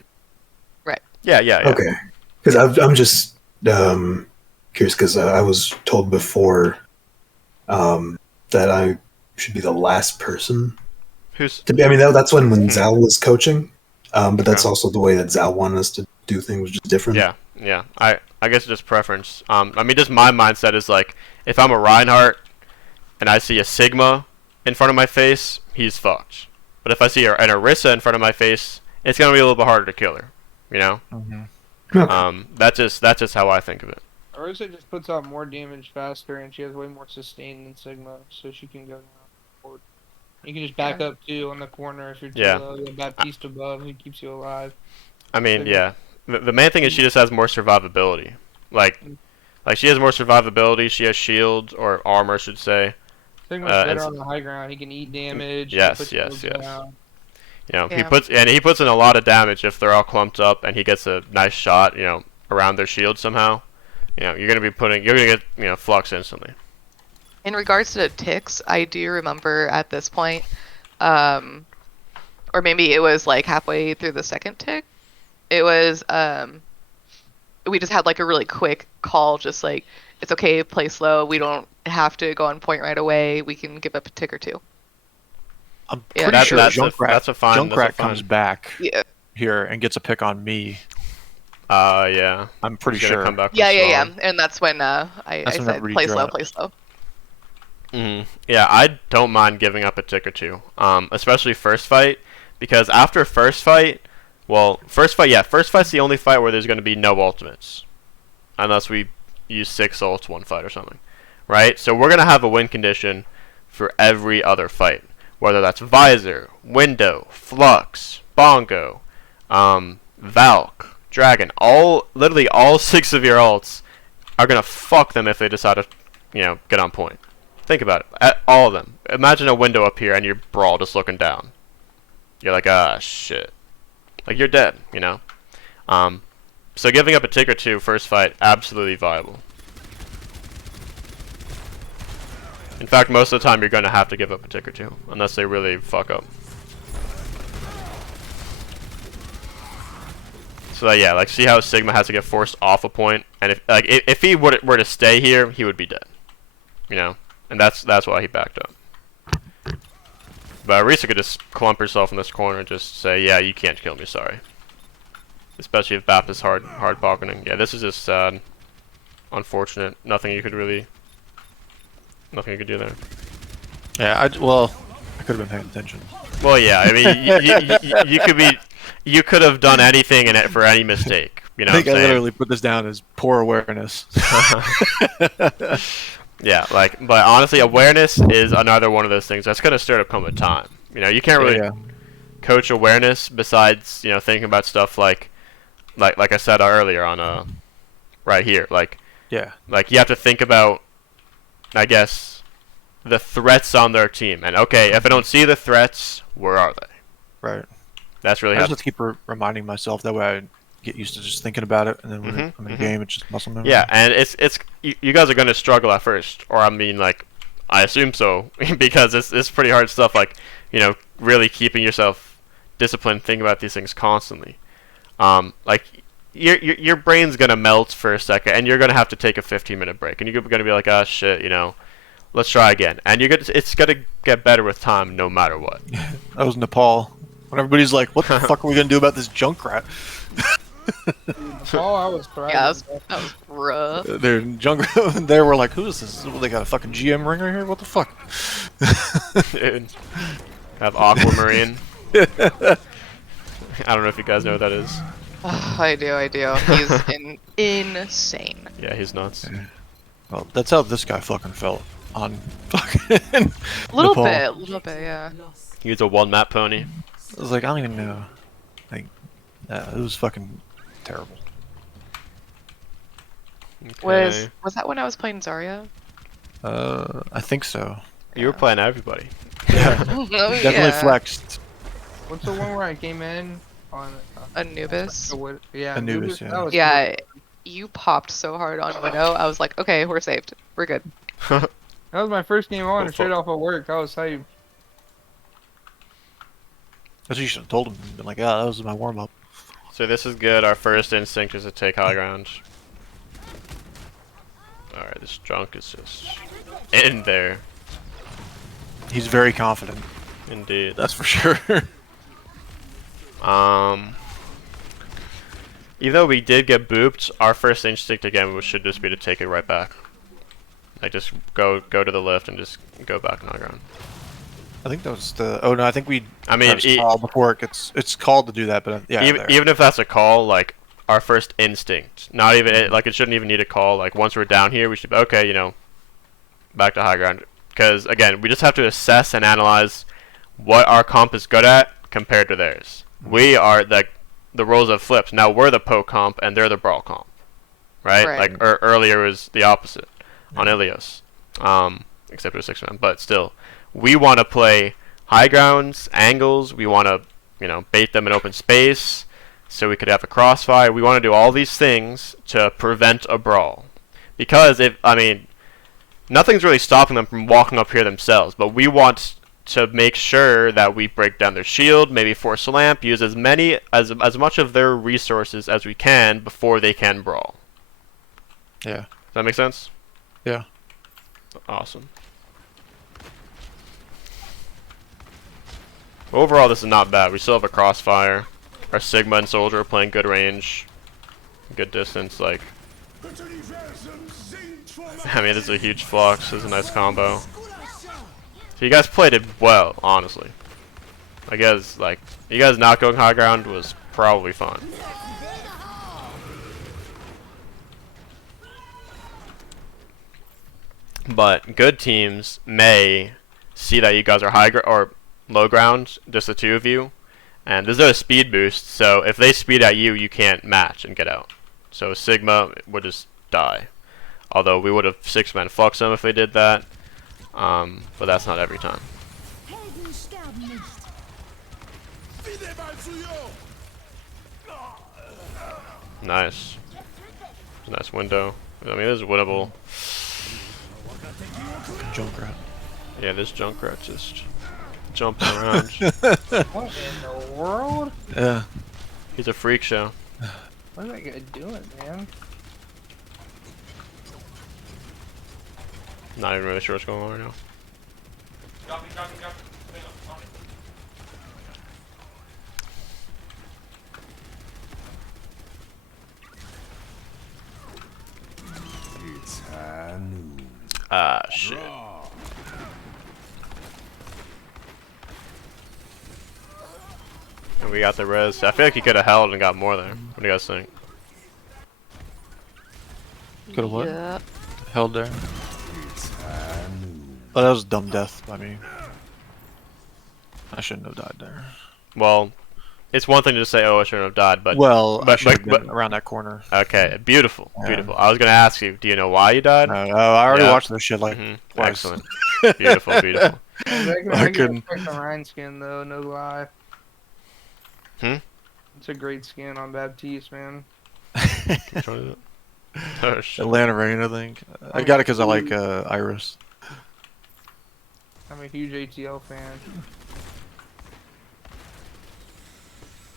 Yeah, yeah, yeah. Okay, because I'm just curious because I was told before that I should be the last person Who's to be. I mean, that's when Hmm. Zal was coaching, but that's Okay. also the way that Zal wanted us to do things, which is different. Yeah, yeah. I guess it's just preference. I mean, just my mindset is like, if I'm a Reinhardt and I see a Sigma in front of my face, he's fucked. But if I see an Orisa in front of my face, it's gonna be a little bit harder to kill her. You know. Okay. That's just how I think of it. Orisa just puts out more damage faster, and she has way more sustain than Sigma, so she can go forward. You can just back up too on the corner if you're too Yeah. low. You have Baptiste above who keeps you alive. I mean, Sigma- yeah. The main thing is she just has more survivability. Like she has more survivability. She has shield or armor, I should say. Sigma's and better s- on the high ground. He can eat damage. Yes, he puts yes, shields yes. down. You know, Yeah. he puts in a lot of damage if they're all clumped up and he gets a nice shot, you know, around their shield somehow. You know, you're gonna get, you know, flux instantly. In regards to the ticks, I do remember at this point, or maybe it was like halfway through the second tick. It was we just had like a really quick call, just like it's okay, play slow. We don't have to go on point right away. We can give up a tick or two. I'm Yeah, pretty sure that's a Junkrat fine comes back Yeah, here and gets a pick on me. Yeah. I'm pretty He's gonna sure. come back with yeah, yeah, Storm. yeah. And that's when I That's said whenever he play slow, dropped. play slow. Yeah, I don't mind giving up a tick or two, especially first fight, because after first fight, first fight's the only fight where there's going to be no ultimates, unless we use 6 ults one fight or something, right? So we're going to have a win condition for every other fight, whether that's Visor, Window, Flux, Bongo, Valk, Dragon, literally all 6 of your ults are going to fuck them if they decide to, you know, get on point. Think about it. All of them. Imagine a window up here and you're Brawl just looking down. You're like, ah, shit. Like, you're dead, you know? So giving up a tick or two first fight, absolutely viable. In fact, most of the time you're going to have to give up a tick or two, unless they really fuck up. So yeah, like, see how Sigma has to get forced off a point? And if he were to stay here, he would be dead. You know? And that's why he backed up. But Orisa could just clump herself in this corner and just say, yeah, you can't kill me, sorry. Especially if Bap is hard pocketing. Yeah, this is just sad. Unfortunate. Nothing you could do there. Yeah, I could have been paying attention. Well, yeah, I mean, you could have done anything in it for any mistake. You know I think what I'm I saying? literally put this down as poor awareness. Yeah, but honestly, awareness is another one of those things that's gonna start to come with time. You know, you can't really Yeah. coach awareness besides, you know, thinking about stuff like I said earlier on right here. Yeah. Like you have to think about, I guess, the threats on their team. And okay, if I don't see the threats, where are they? Right. That's really I just how. have to keep reminding myself. That way I get used to just thinking about it, and then when I'm in game, it's just muscle memory. Yeah, and you guys are gonna struggle at first, or I mean, like, I assume so, because it's pretty hard stuff. Like, you know, really keeping yourself disciplined, thinking about these things constantly. Like, your brain's gonna melt for a second, and you're gonna have to take a 15-minute break, and you're gonna be like, ah, shit, you know, let's try again, and it's gonna get better with time, no matter what. That was Nepal. When everybody's like, "What the fuck are we gonna do about this Junkrat?" Oh, I was crying. Yeah, that was rough. They're Junkrat. They were like, "Who is this? They got a fucking GM ringer here? What the fuck?" Dude. Have Aquamarine. I don't know if you guys know what that is. I do. He's insane. Yeah, he's nuts. Well, that's how this guy fucking felt on fucking. A little Nepal. bit, yeah. Loss. He's a one-map pony. I was like, I don't even know. Like, it was fucking terrible. Okay. Was that when I was playing Zarya? I think so. You were playing everybody. Yeah, Oh, definitely yeah. flexed. What's the one where I came in on? Anubis. Yeah, Anubis, yeah. That was Yeah, you popped so hard on Widow. I was like, okay, we're saved. We're good. That was my first game on, straight off of work. I was hyped. That's what you should have told him. Been like, yeah, that was my warm up. So this is good. Our first instinct is to take high ground. Alright, this drunk is just in there. He's very confident. Indeed. That's for sure. Even though we did get booped, our first instinct again should just be to take it right back. Like just go to the lift and just go back on the ground. I think that was the. Oh no, I think we. I mean, call before it gets. It's called to do that, but yeah. Even if that's a call, like our first instinct, not even like it shouldn't even need a call. Like once we're down here, we should be okay. You know, back to high ground. Because again, we just have to assess and analyze what our comp is good at compared to theirs. We are the roles have flipped. Now we're the poke comp and they're the brawl comp, right? Like earlier was the opposite on Ilios, except it was 6-man. But still, we want to play high grounds, angles. We want to, you know, bait them in open space so we could have a crossfire. We want to do all these things to prevent a brawl. Because nothing's really stopping them from walking up here themselves. But we want to make sure that we break down their shield, maybe force a lamp, use as much of their resources as we can before they can brawl. Yeah. Does that make sense? Yeah. Awesome. Overall, this is not bad. We still have a crossfire. Our Sigma and Soldier are playing good range, good distance. Like, I mean, this is a huge flux. This is a nice combo. So you guys played it well, honestly. I guess, like, you guys not going high ground was probably fun. But good teams may see that you guys are high or low ground, just the two of you, and there's no speed boost, so if they speed at you, you can't match and get out. So Sigma would just die. Although we would have 6-man fluxed them if they did that, but that's not every time. Nice. Nice window. I mean, this is winnable. Junkrat. Yeah, this Junkrat just jumping around. What in the world? Yeah. He's a freak show. What is that guy doing, man? Not even really sure what's going on right now. Dropping. Wait, no, on it. Ah, shit. And we got the res. I feel like he could have held and got more there. What do you guys think? Could have what? Yeah. Held there. Oh, that was a dumb death by me. I shouldn't have died there. Well, it's one thing to say, oh, I shouldn't have died, but... Well, I should have but been around that corner. okay, beautiful, Yeah. beautiful. I was going to ask you, do you know why you died? I already Yeah. watched this shit like Mhm. twice. Excellent. Beautiful, beautiful. I couldn't. can the Rhine skin though, no lie. It's a great skin on Baptiste, man. Which one is it? Oh, shit. Atlanta Rain, I think. I got it because I like Iris. I'm a huge ATL fan.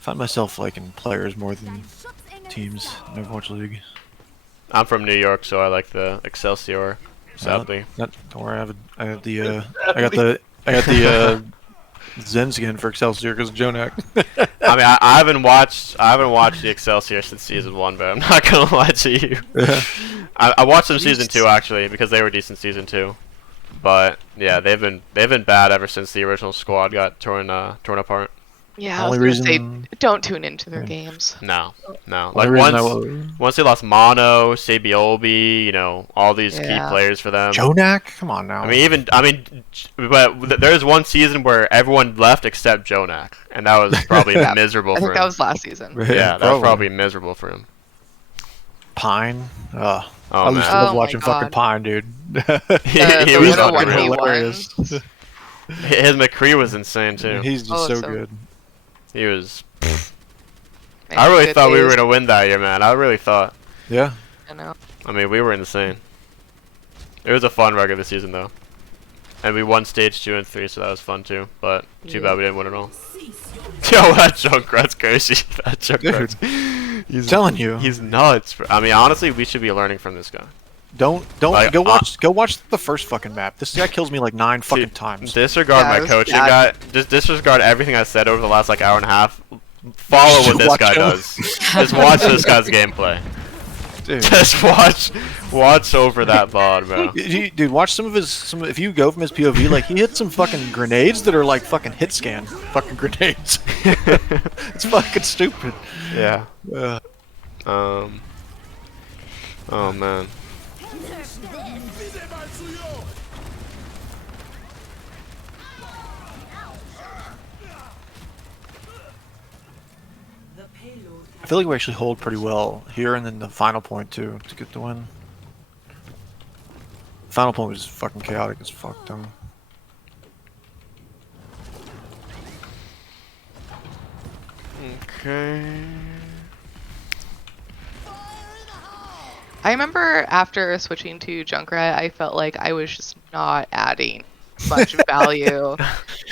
Find myself liking players more than teams in Overwatch League. I'm from New York, so I like the Excelsior, sadly. Don't worry, I got the Zen skin for Excelsior because of Jonak. I mean, I haven't watched the Excelsior since season 1, but I'm not gonna lie to you. Yeah. I watched them season 2 actually because they were decent season 2, but yeah, they've been bad ever since the original squad got torn apart. Yeah, I was Only gonna say, reason- don't tune into their games. No. Only Like reason once they lost Mono, Sabiobi, you know, all these key Yeah. players for them. Jonak? Come on now. But there's one season where everyone left except Jonak, and that was probably Yeah, miserable I for think him. that was last season. Yeah, that was probably miserable for him. Pine. Oh I used to man, love Oh my watching fucking God. Pine, dude. he The was Widow fucking 1v1s. hilarious. His McCree was insane too. He's just Oh, so so- good. He was. Man, I really good thought we were days. gonna win that year, man. I really thought. Yeah. I know. I mean, we were insane. It was a fun regular season though, and we won stage 2 and 3, so that was fun too. But too Yeah. bad we didn't win it all. Cease your Yo, that Junkrat's crazy. That Junkrat's. I'm telling you. He's nuts. I mean, honestly, we should be learning from this guy. Don't Like, go watch the first fucking map. This guy kills me like 9 fucking times. Disregard Yeah, my it was coaching bad. guy. Just disregard everything I said over the last like hour and a half. Follow what this Watch guy him. does. Just watch this guy's gameplay. Dude. Just watch over that VOD, bro. Dude, watch some of his. If you go from his POV, like he hit some fucking grenades that are like fucking hit scan, fucking grenades. It's fucking stupid. Yeah. Uh, Oh man. The payload I feel like we actually hold pretty well here, and then the final point too to get the win. Final point was fucking chaotic as fuck, though. Okay. I remember after switching to Junkrat, I felt like I was just not adding much value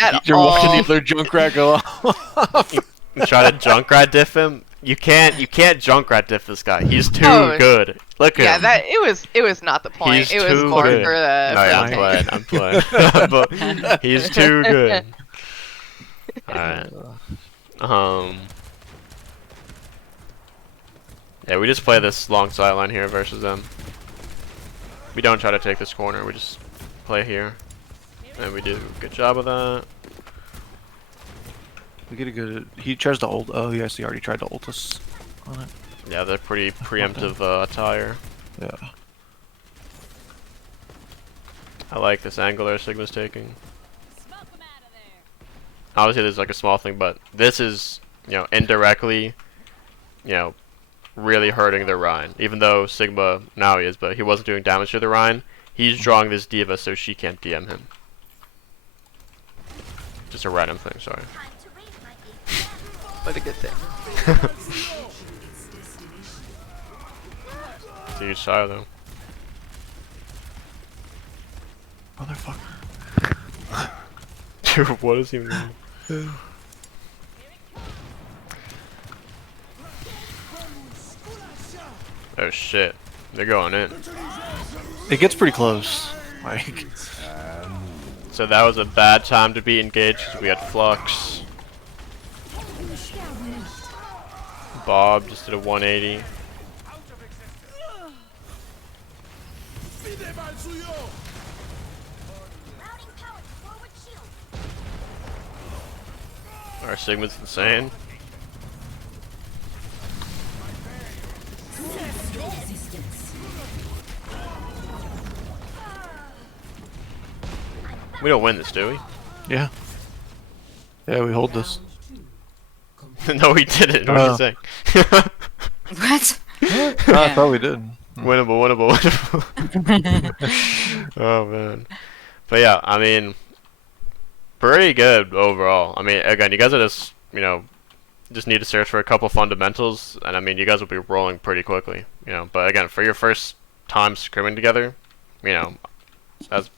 at You're all. watching the other Junkrat go off. You try to Junkrat diff him. You can't Junkrat diff this guy. He's too Oh, good. Look at Yeah, him. that it was not the point. He's It was too more good. for the. No, yeah, for the I'm playing. But he's too good. Alright. Yeah, we just play this long sideline here versus them. We don't try to take this corner, we just play here. And we do a good job of that. We get a good. He tries to ult. Oh yes, he already tried to ult us on it. Yeah, they're pretty preemptive attire. Yeah. I like this angle there Sigma's taking. Obviously there's like a small thing, but this is, you know, indirectly, you know, really hurting the Rhine. Even though Sigma now he is, but he wasn't doing damage to the Rhine. He's drawing this D.Va so she can't DM him. Just a random thing, sorry. What a good thing. It's a huge sire though. Motherfucker. Dude, what does he mean? Oh shit. They're going in. It gets pretty close. Like. So that was a bad time to be engaged because we had Flux. Bob just did a 180. Our Sigma's insane. We don't win this, do we? Yeah. Yeah, we hold this. No, we didn't. What are you saying? What? I thought we did. Winnable, winnable. Oh man. But yeah, I mean, pretty good overall. I mean, again, you guys are just, you know, just need to search for a couple fundamentals, and I mean, you guys will be rolling pretty quickly, you know. But again, for your first time scrimming together, you know, that's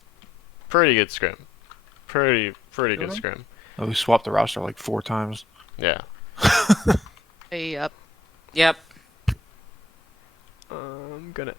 pretty good scrim. Pretty good scrim. Oh, we swapped the roster like 4 times. Yeah. Yep. Yep. I'm gonna